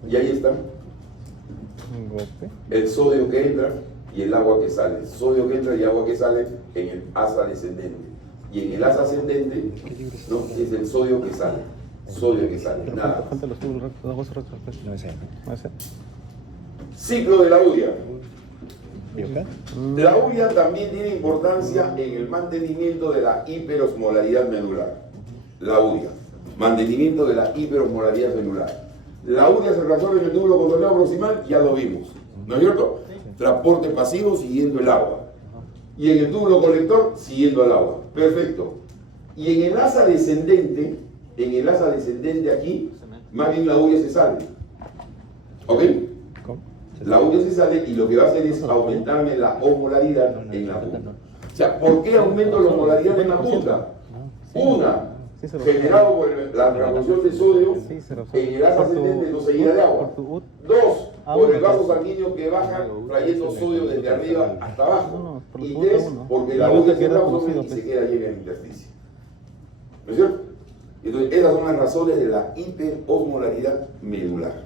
Y ahí están Un golpe. el sodio que entra y el agua que sale. Sodio que entra y agua que sale en el asa descendente. Y en el asa ascendente, ¿no? Es el sodio que sale. Sodio que sale, nada más. Falta los tubos rectos, los huesos rectos. Pues. No sé. No sé. Ciclo de la urea. ¿Y acá? La urea también tiene importancia en el mantenimiento de la hiperosmolaridad medular. La urea. Mantenimiento de la hiperosmolaridad medular. La urea se resuelve en el túbulo contorneado proximal, ya lo vimos. ¿No es cierto? Transporte pasivo siguiendo el agua. Y en el túbulo colector siguiendo el agua. Perfecto. Y en el asa descendente, aquí, más bien la urea se sale. ¿Ok? ¿Cómo? La urea se sale y lo que va a hacer es aumentarme la osmolaridad en la punta. O sea, ¿por qué aumento la osmolaridad en la punta? Una, generado por la reabsorción de sodio en el asa ascendente no seguida de agua. Dos, por el vaso sanguíneo que baja trayendo sodio desde arriba hasta abajo. Y tres, porque la urea se reabsorbe y se queda ahí en el intersticio. ¿No es cierto? Entonces, esas son las razones de la hiperosmolaridad medular.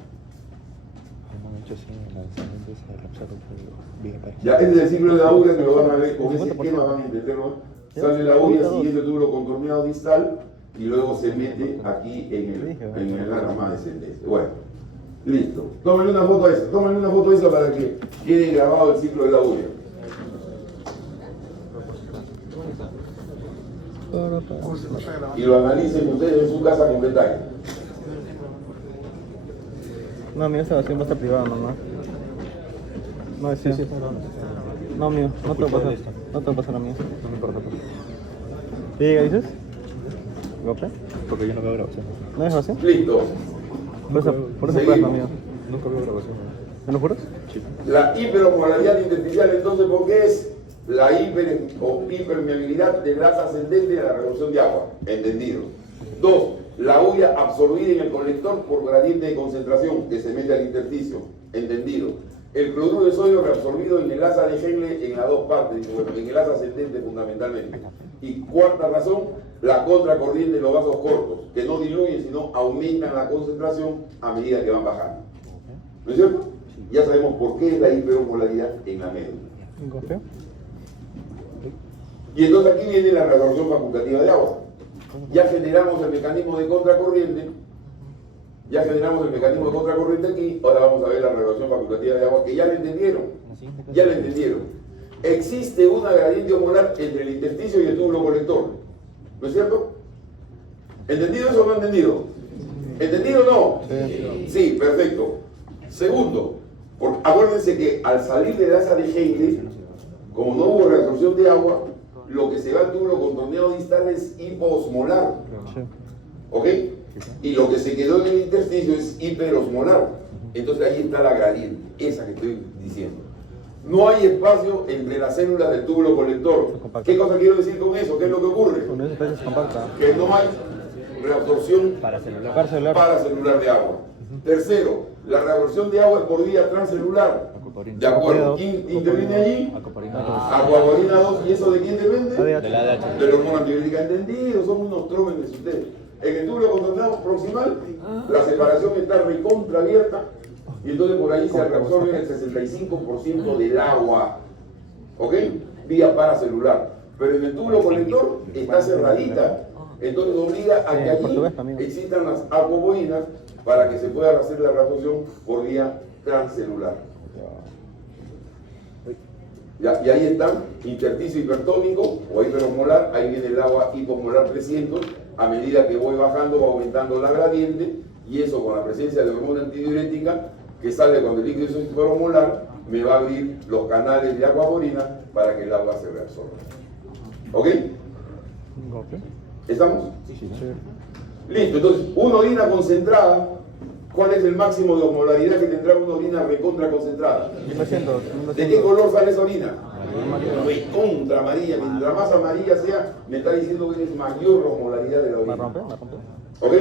Ya, este es el ciclo de la urea que lo van a ver con ese esquema, van a entenderlo. Sale la urea siguiendo el túbulo contorneado distal y luego se mete aquí en el rama descendente. Bueno, listo. Tómenle una foto a esa, para que quede grabado el ciclo de la urea. Y lo analicen ustedes en su casa con detalle. No, mío, esta versión va a estar privada, mamá. No, es sí. No, mío, no te lo pasar. No te lo pasar a mí. No me importa. ¿Qué llega, dices? ¿Golpe? Porque yo no veo grabación. ¿No es grabación? Listo. Por eso pasa, mío. Nunca veo grabación. ¿Me lo juras? Sí. La hiperosmolaridad intersticial, entonces, ¿por qué es la hipermeabilidad del asa ascendente a la reducción de agua? Entendido. Dos, la urea absorbida en el colector por gradiente de concentración que se mete al intersticio. Entendido. El cloruro de sodio reabsorbido en el asa de Henle en las dos partes, bueno, en el asa ascendente fundamentalmente. Y cuarta razón, la contracorriente de los vasos cortos, que no diluyen, sino aumentan la concentración a medida que van bajando. ¿No es cierto? Ya sabemos por qué es la hiperosmolaridad en la médula. ¿Un golpe? Y entonces aquí viene la reabsorción facultativa de agua. Ya generamos el mecanismo de contracorriente. Aquí. Ahora vamos a ver la reabsorción facultativa de agua, que ya lo entendieron. Existe una gradiente osmolar entre el intersticio y el túbulo colector. ¿No es cierto? ¿Entendido eso o no entendido? ¿Entendido o no? Sí, perfecto. Segundo, acuérdense que al salir del asa de Henle, como no hubo reabsorción de agua, lo que se va al túbulo contorneado distal es hipoosmolar. ¿Ok? Y lo que se quedó en el intersticio es hiperosmolar. Entonces ahí está la gradiente, esa que estoy diciendo. No hay espacio entre las células del túbulo colector. ¿Qué cosa quiero decir con eso? ¿Qué es lo que ocurre? Con eso es compacta. Que no hay reabsorción Paracelular de agua. Tercero, la reabsorción de agua es por vía transcelular. ¿De acuerdo? ¿Quién interviene allí? Aquaporina 2. ¿Y eso de quién depende? ADH. De la hormona antibiótica. Entendido, son unos trómenes ustedes. En el túbulo contorneado proximal, la separación está recontraabierta y entonces por ahí se reabsorbe el 65% del agua. ¿Ok? Vía paracelular. Pero en el túbulo colector está cerradita. Entonces obliga a que allí existan las aquaporinas para que se pueda hacer la reabsorción por vía transcelular. Ya, y ahí están, intersticio hipertónico o hiperosmolar, ahí viene el agua hiposmolar 300, a medida que voy bajando va aumentando la gradiente, y eso con la presencia de hormona antidiurética, que sale cuando el líquido es hiperosmolar, me va a abrir los canales de aquaporina para que el agua se reabsorba. ¿Ok? ¿Un golpe? ¿Estamos? Sí. Listo, entonces, una orina concentrada, ¿cuál es el máximo de osmolaridad que tendrá una orina recontra concentrada? 1200. ¿De qué color sale esa orina? Recontra amarilla. Mientras más amarilla sea, me está diciendo que es mayor osmolaridad de la orina. Marrón. ¿Ok?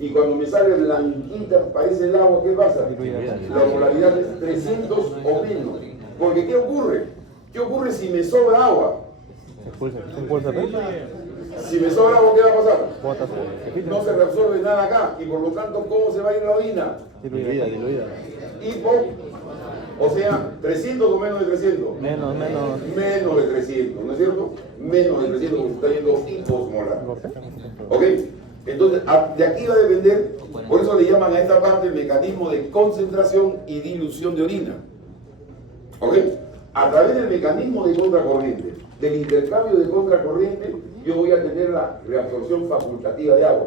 Y cuando me sale blanquita, parece el agua, ¿qué pasa? La osmolaridad es 300 o menos. Porque ¿qué ocurre? ¿Qué ocurre si me sobra agua? Se expulsa. Si me sobra agua, ¿qué va a pasar? Botas. No se reabsorbe nada acá y por lo tanto, ¿cómo se va a ir la orina? Diluida. Hipo, o sea, 300 o menos de 300. Menos. Menos de 300, ¿no es cierto? Menos de 300 porque está yendo hiposmolar. ¿Ok? Entonces, de aquí va a depender, por eso le llaman a esta parte el mecanismo de concentración y dilución de orina. ¿Ok? A través del mecanismo de contracorriente, del intercambio de contracorriente, yo voy a tener la reabsorción facultativa de agua.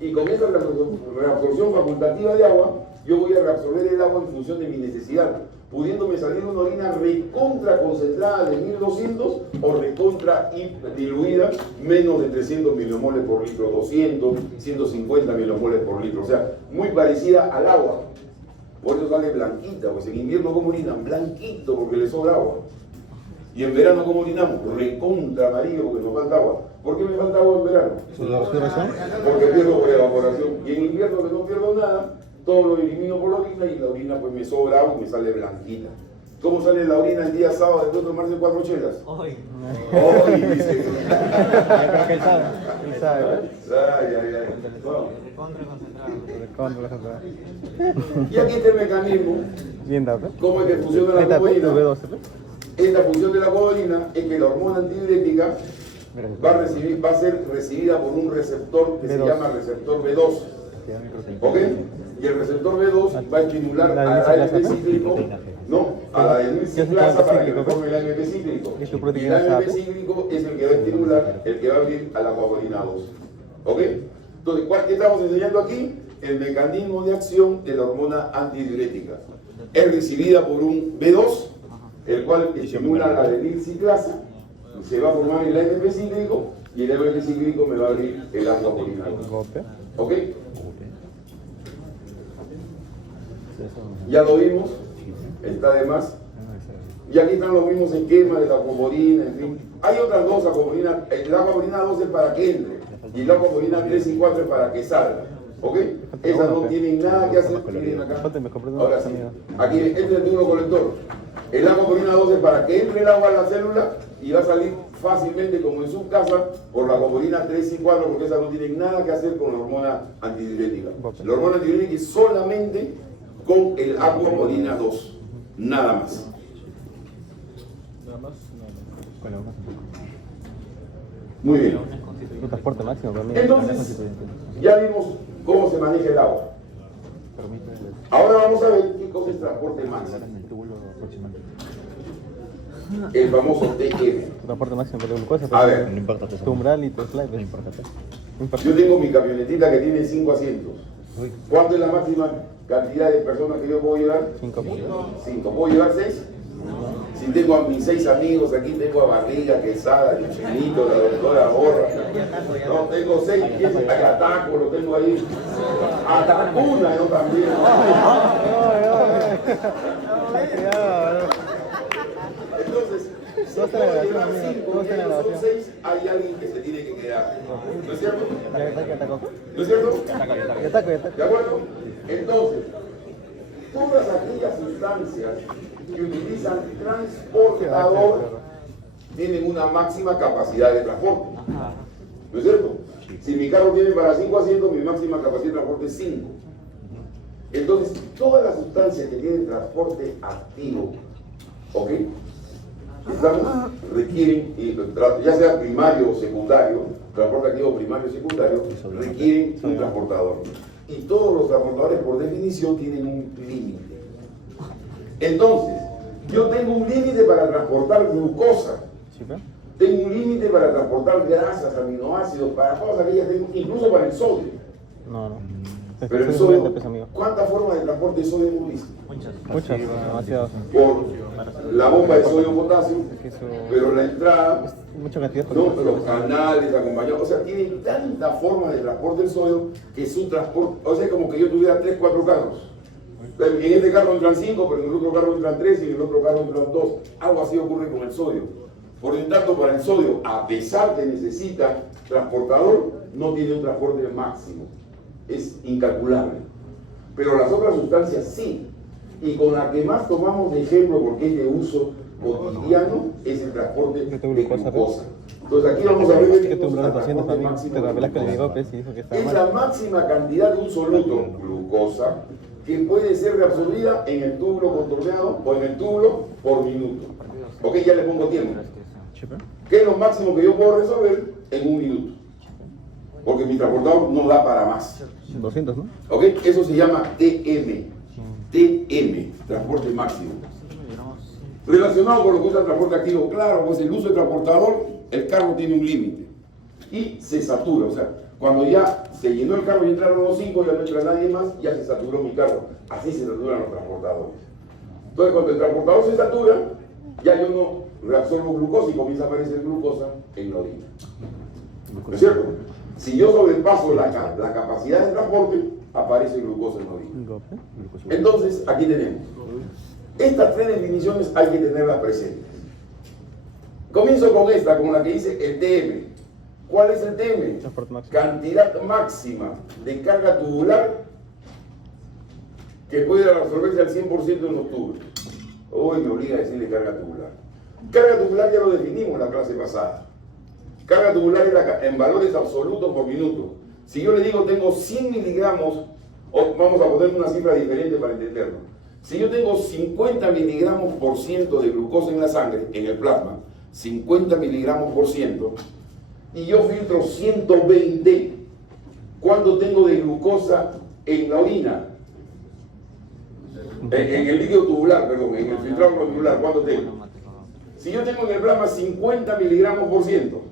Y con esa reabsorción facultativa de agua, yo voy a reabsorber el agua en función de mi necesidad, pudiéndome salir una orina recontra concentrada de 1200 o recontra diluida menos de 300 milimoles por litro, 200, 150 milimoles por litro, o sea, muy parecida al agua. Por eso sale blanquita, pues en invierno como orinan blanquito porque le sobra agua. Y en verano como orinamos recontra amarillo porque nos falta agua. ¿Por qué me falta agua en verano? Porque pierdo por evaporación. Y en invierno que no pierdo nada, todo lo elimino por la orina y la orina pues me sobra agua y me sale blanquita. ¿Cómo sale la orina el día sábado después de tomarse 4 chelas? Hoy, dice. Creo que él sabe. Ay. Concentrado. Y aquí está el mecanismo. Bien dado. ¿Cómo es que funciona la cobolina? Esta función de la cobolina es que la hormona antidiurética va a ser recibida por un receptor que se llama receptor B2. ¿Ok? Y el receptor B2 va a estimular a la AMP cíclico, no, a la adenosiclasa para que reforme el AMP cíclico. Y el AMP cíclico es el que va a estimular, el que va a abrir a la coabolina 2. ¿Ok? Entonces, ¿qué estamos enseñando aquí? El mecanismo de acción de la hormona antidiurética. Es recibida por un B2, el cual estimula la adenosiclasa, se va a formar el AMP cíclico y el AMP cíclico me va a abrir el coabolina 2. ¿Ok? Ya lo vimos, está de más. Y aquí están los mismos esquemas de la aquaporina, en fin. Hay otras dos aquaporinas. La aquaporina 2 es para que entre y la aquaporina 3 y 4 es para que salga. ¿Ok? Esas no tienen nada que hacer. Miren acá. Ahora sí. Aquí, este es el turno colector. El aquaporina 2 es para que entre el agua a la célula y va a salir fácilmente como en su casa por la aquaporina 3 y 4 porque esas no tienen nada que hacer con la hormona antidiurética. La hormona antidiurética es solamente con el aquaporina 2, nada más. Muy bien. Entonces, ya vimos cómo se maneja el agua. Ahora vamos a ver qué cosa es transporte máximo. El famoso TM. Transporte máximo de glucosa. A ver, tu umbral y tu slide. yo tengo mi camionetita que tiene 5 asientos. ¿Cuánto es la máxima cantidad de personas que yo puedo llevar? 5. ¿Puedo llevar 6? Si tengo a mis 6 amigos, aquí tengo a Barriga, Quesada, el Chinito, la doctora Borra. No, tengo 6, a Taco, lo tengo ahí. A Tacuna yo también. Entonces, si yo puedo llevar 5 y ellos son 6, hay alguien que se tiene que quedar. ¿No es cierto? ¿No es cierto? ¿De acuerdo? Entonces, todas aquellas sustancias que utilizan transportador tienen una máxima capacidad de transporte. ¿No es cierto? Si mi carro tiene para 5 asientos, mi máxima capacidad de transporte es 5. Entonces, todas las sustancias que tienen transporte activo, ¿ok? Requieren, ya sea primario o secundario, transporte activo primario o secundario, requieren un transportador. Y todos los transportadores, por definición, tienen un límite. Entonces, yo tengo un límite para transportar glucosa. Tengo un límite para transportar grasas, aminoácidos, para todas aquellas, incluso para el sodio. Pero el sodio, ¿cuántas formas de transporte de sodio hemos visto? Muchas, demasiadas. Por la bomba de sodio-potasio, pero la entrada, los canales acompañados, o sea, tiene tantas formas de transporte del sodio que su transporte, o sea, como que yo tuviera 3, 4 carros. En este carro entran 5, pero en el otro carro entran 3 y en el otro carro entran 2. Algo así ocurre con el sodio. Por lo tanto, para el sodio, a pesar que necesita transportador, no tiene un transporte máximo. Es incalculable. Pero las otras sustancias sí. Y con la que más tomamos de ejemplo, porque es de uso cotidiano, es el transporte de glucosa. Entonces aquí vamos a ver Que qué tu cosa es paciente transporte también máximo te de revelas que le glucosa. digo que sí dijo que está Es mal. la máxima cantidad de un soluto, glucosa, que puede ser reabsorbida en el túbulo contorneado o en el túbulo por minuto. Ok, ya le pongo tiempo. ¿Qué es lo máximo que yo puedo resolver en un minuto? Porque mi transportador no da para más. 200, ¿no? ¿Ok? Eso se llama TM. TM, transporte máximo. Relacionado con lo que usa el transporte activo, claro, pues el uso del transportador, el carro tiene un límite y se satura. O sea, cuando ya se llenó el carro y entraron los 5, ya no entra nadie más, ya se saturó mi carro. Así se saturan los transportadores. Entonces, cuando el transportador se satura, ya yo no reabsorbo glucosa y comienza a aparecer glucosa en la orina. ¿No es cierto? Si yo sobrepaso la capacidad de transporte, aparece glucosa en la orina. Entonces, aquí tenemos. Estas tres definiciones hay que tenerlas presentes. Comienzo con esta, con la que dice el TM. ¿Cuál es el TM? Transporte máximo. Cantidad máxima de carga tubular que puede absorberse al 100% en los tubos. Hoy me obliga a decirle carga tubular. Carga tubular ya lo definimos en la clase pasada. Carga tubular es en valores absolutos por minuto. Si yo le digo tengo 100 miligramos, o vamos a poner una cifra diferente para entenderlo. Si yo tengo 50 miligramos por ciento de glucosa en la sangre, en el plasma, 50 miligramos por ciento, y yo filtro 120, ¿cuánto tengo de glucosa en la orina? En el líquido tubular, perdón, en el filtrado glomerular, ¿cuánto tengo? Si yo tengo en el plasma 50 miligramos por ciento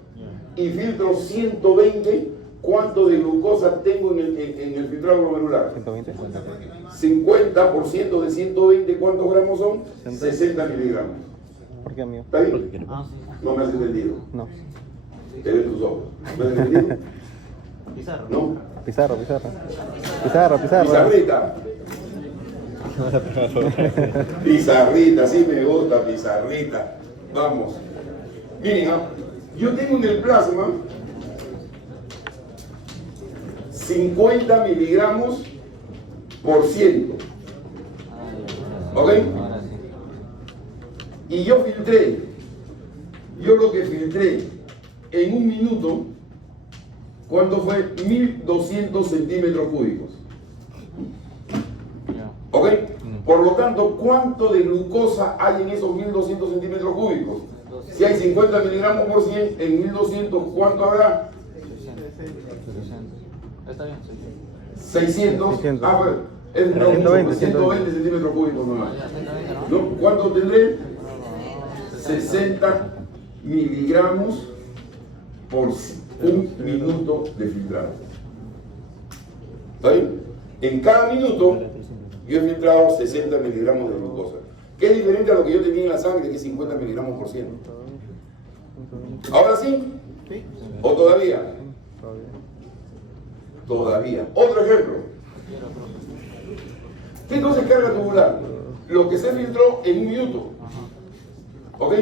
y filtro 120, ¿cuánto de glucosa tengo en el filtrado glomerular? 120. 50% de 120, ¿cuántos gramos son? 60 miligramos. ¿Por qué, amigo? ¿Está bien? No me has entendido. No. Te ven tus ojos. ¿Me has entendido? ¿No? Pizarro. Pizarrita. Pizarrita, sí me gusta, pizarrita. Vamos. Miren, yo tengo en el plasma 50 miligramos por ciento. ¿Ok? Y yo lo que filtré en un minuto, ¿cuánto fue? 1200 centímetros cúbicos. ¿Ok? Por lo tanto, ¿cuánto de glucosa hay en esos 1200 centímetros cúbicos? Si hay 50 miligramos por 100, en 1200, ¿cuánto habrá? 600. Está bien, 600. 600. Ah, bueno, es 120 centímetros cúbicos nomás. ¿No? ¿Cuánto tendré? 60 miligramos por un minuto de filtrado. ¿Está bien? En cada minuto yo he filtrado 60 miligramos de glucosa, que es diferente a lo que yo tenía en la sangre, que es 50 miligramos por ciento. ¿Ahora sí? ¿O todavía? Todavía. Otro ejemplo. ¿Qué cosa es carga tubular? Lo que se filtró en un minuto. ¿Ok?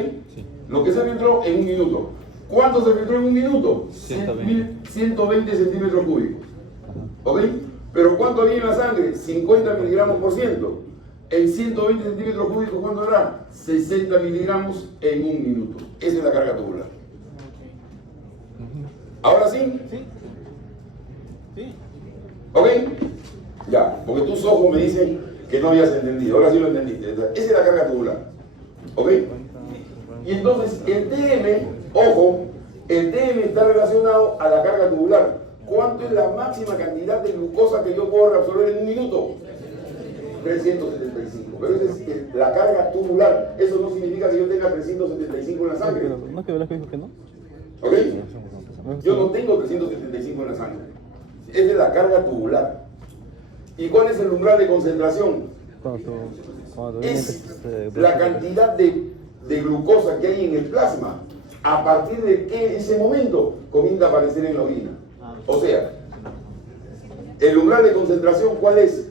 Lo que se filtró en un minuto. ¿Cuánto se filtró en un minuto? 120 centímetros cúbicos. ¿Ok? Pero ¿cuánto había en la sangre? 50 miligramos por ciento. En 120 centímetros cúbicos, ¿cuánto habrá? 60 miligramos en un minuto. Esa es la carga tubular. ¿Ahora sí? Sí. ¿Ok? Ya, porque tus ojos me dicen que no habías entendido. Ahora sí lo entendiste. Esa es la carga tubular. ¿Ok? Y entonces el TM, ojo, el TM está relacionado a la carga tubular. ¿Cuánto es la máxima cantidad de glucosa que yo puedo reabsorber en un minuto? 375. Pero esa es la carga tubular. Eso no significa que yo tenga 375 en la sangre. ¿No es que Velasco dijo que no? ¿Ok? Yo no tengo 375 en la sangre. Esa es la carga tubular. ¿Y cuál es el umbral de concentración? Cuando Es la cantidad de glucosa que hay en el plasma. A partir de que ese momento comienza a aparecer en la orina. O sea, el umbral de concentración, ¿cuál es?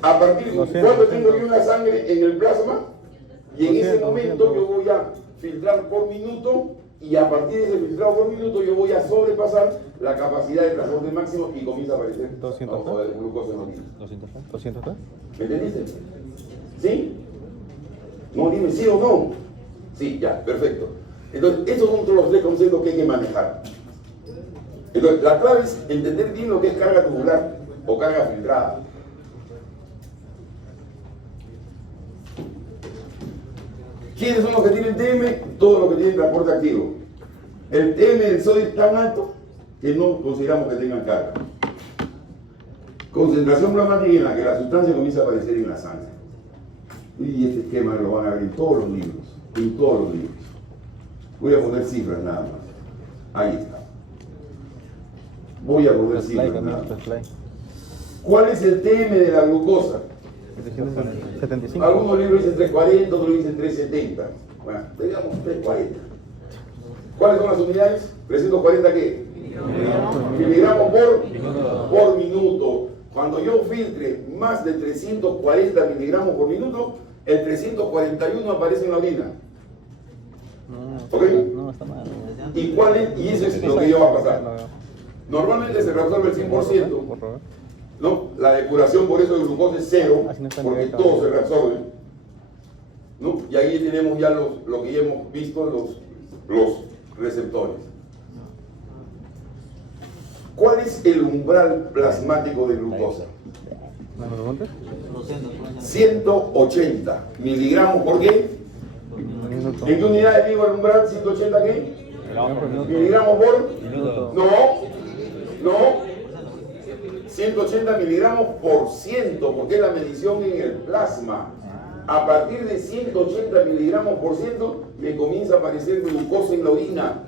A partir de cuánto tengo yo en la sangre en el plasma, y en ese momento yo voy a filtrar por minuto, y a partir de ese filtrado por minuto yo voy a sobrepasar la capacidad de transporte máximo y comienza a aparecer 200 glucosa en la orina. 200 está. ¿Me entendiste? ¿Sí? No, dime sí o no. Sí, ya, perfecto. Entonces, esos son los tres conceptos que hay que manejar. Entonces, la clave es entender bien lo que es carga tubular o carga filtrada. ¿Quiénes son los que tienen TM? Todos los que tienen transporte activo. El TM del sodio es tan alto que no consideramos que tengan carga. Concentración plasmática en la que la sustancia comienza a aparecer en la sangre. Y este esquema lo van a ver en todos los libros. En todos los libros. Voy a poner cifras nada más. Ahí está. Voy a poner cifras nada más. ¿Cuál es el TM de la glucosa? 75. Algunos libros dicen 340, otros dicen 370. Bueno, digamos 340. ¿Cuáles son las unidades? 340 ¿qué? Miligramos por minuto. Cuando yo filtre más de 340 miligramos por minuto, el 341 aparece en la orina. ¿Ok? No, está mal. ¿Y cuál es? Y eso es lo que yo va a pasar. Normalmente se reabsorbe el 100%. ¿No? La depuración por eso de glucosa es cero, porque todo se reabsorbe. ¿No? Y ahí tenemos ya lo que ya hemos visto, los receptores. ¿Cuál es el umbral plasmático de glucosa? 180 miligramos por qué? ¿En qué unidades digo el umbral? 180 qué? ¿Miligramos por? No. 180 miligramos por ciento, porque es la medición en el plasma. A partir de 180 miligramos por ciento, me comienza a aparecer glucosa en la orina,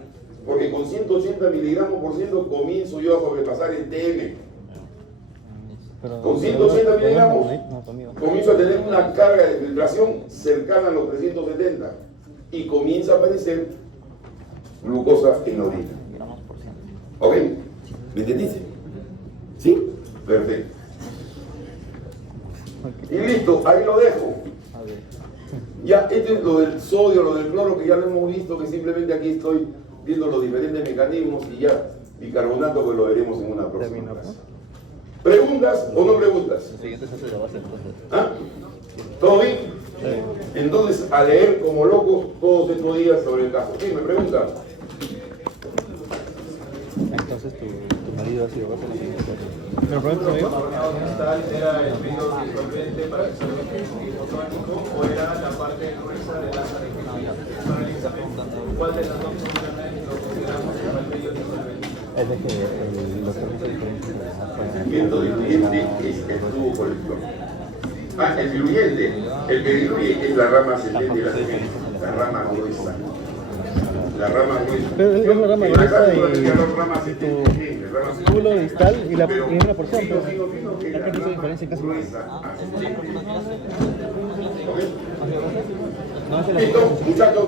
porque con 180 miligramos por ciento comienzo yo a sobrepasar el TM. Con 180 miligramos comienzo a tener una carga de filtración cercana a los 370 y comienza a aparecer glucosa en la orina. ¿Ok? ¿Me entendiste? ¿Sí? Perfecto. Y listo, ahí lo dejo. Ya, este es lo del sodio, lo del cloro, que ya lo hemos visto, que simplemente aquí estoy viendo los diferentes mecanismos y ya bicarbonato, pues lo veremos en una próxima clase. ¿Preguntas o no preguntas? ¿Ah? ¿Todo bien? Entonces, a leer como locos todos estos días sobre el caso. Sí, me preguntan. Entonces tu marido ha sido la siguiente cosa. ¿Me lo preguntas, amigo? ¿Era el periodo disolvente para que se o era la parte gruesa de la ¿Cuál de las dos lo consideramos como el periodo disolvente? Es de que los servicios diferentes. Miento diluyente es el tubo por el cloro. Ah, el diluyente. El que diluye es la rama ascendente de la semilla, la rama gruesa. La rama gruesa. Pero es la rama gruesa y tu culo distal y una porción. Pero ¿Qué hizo diferencia en caso de Listo, muchachos.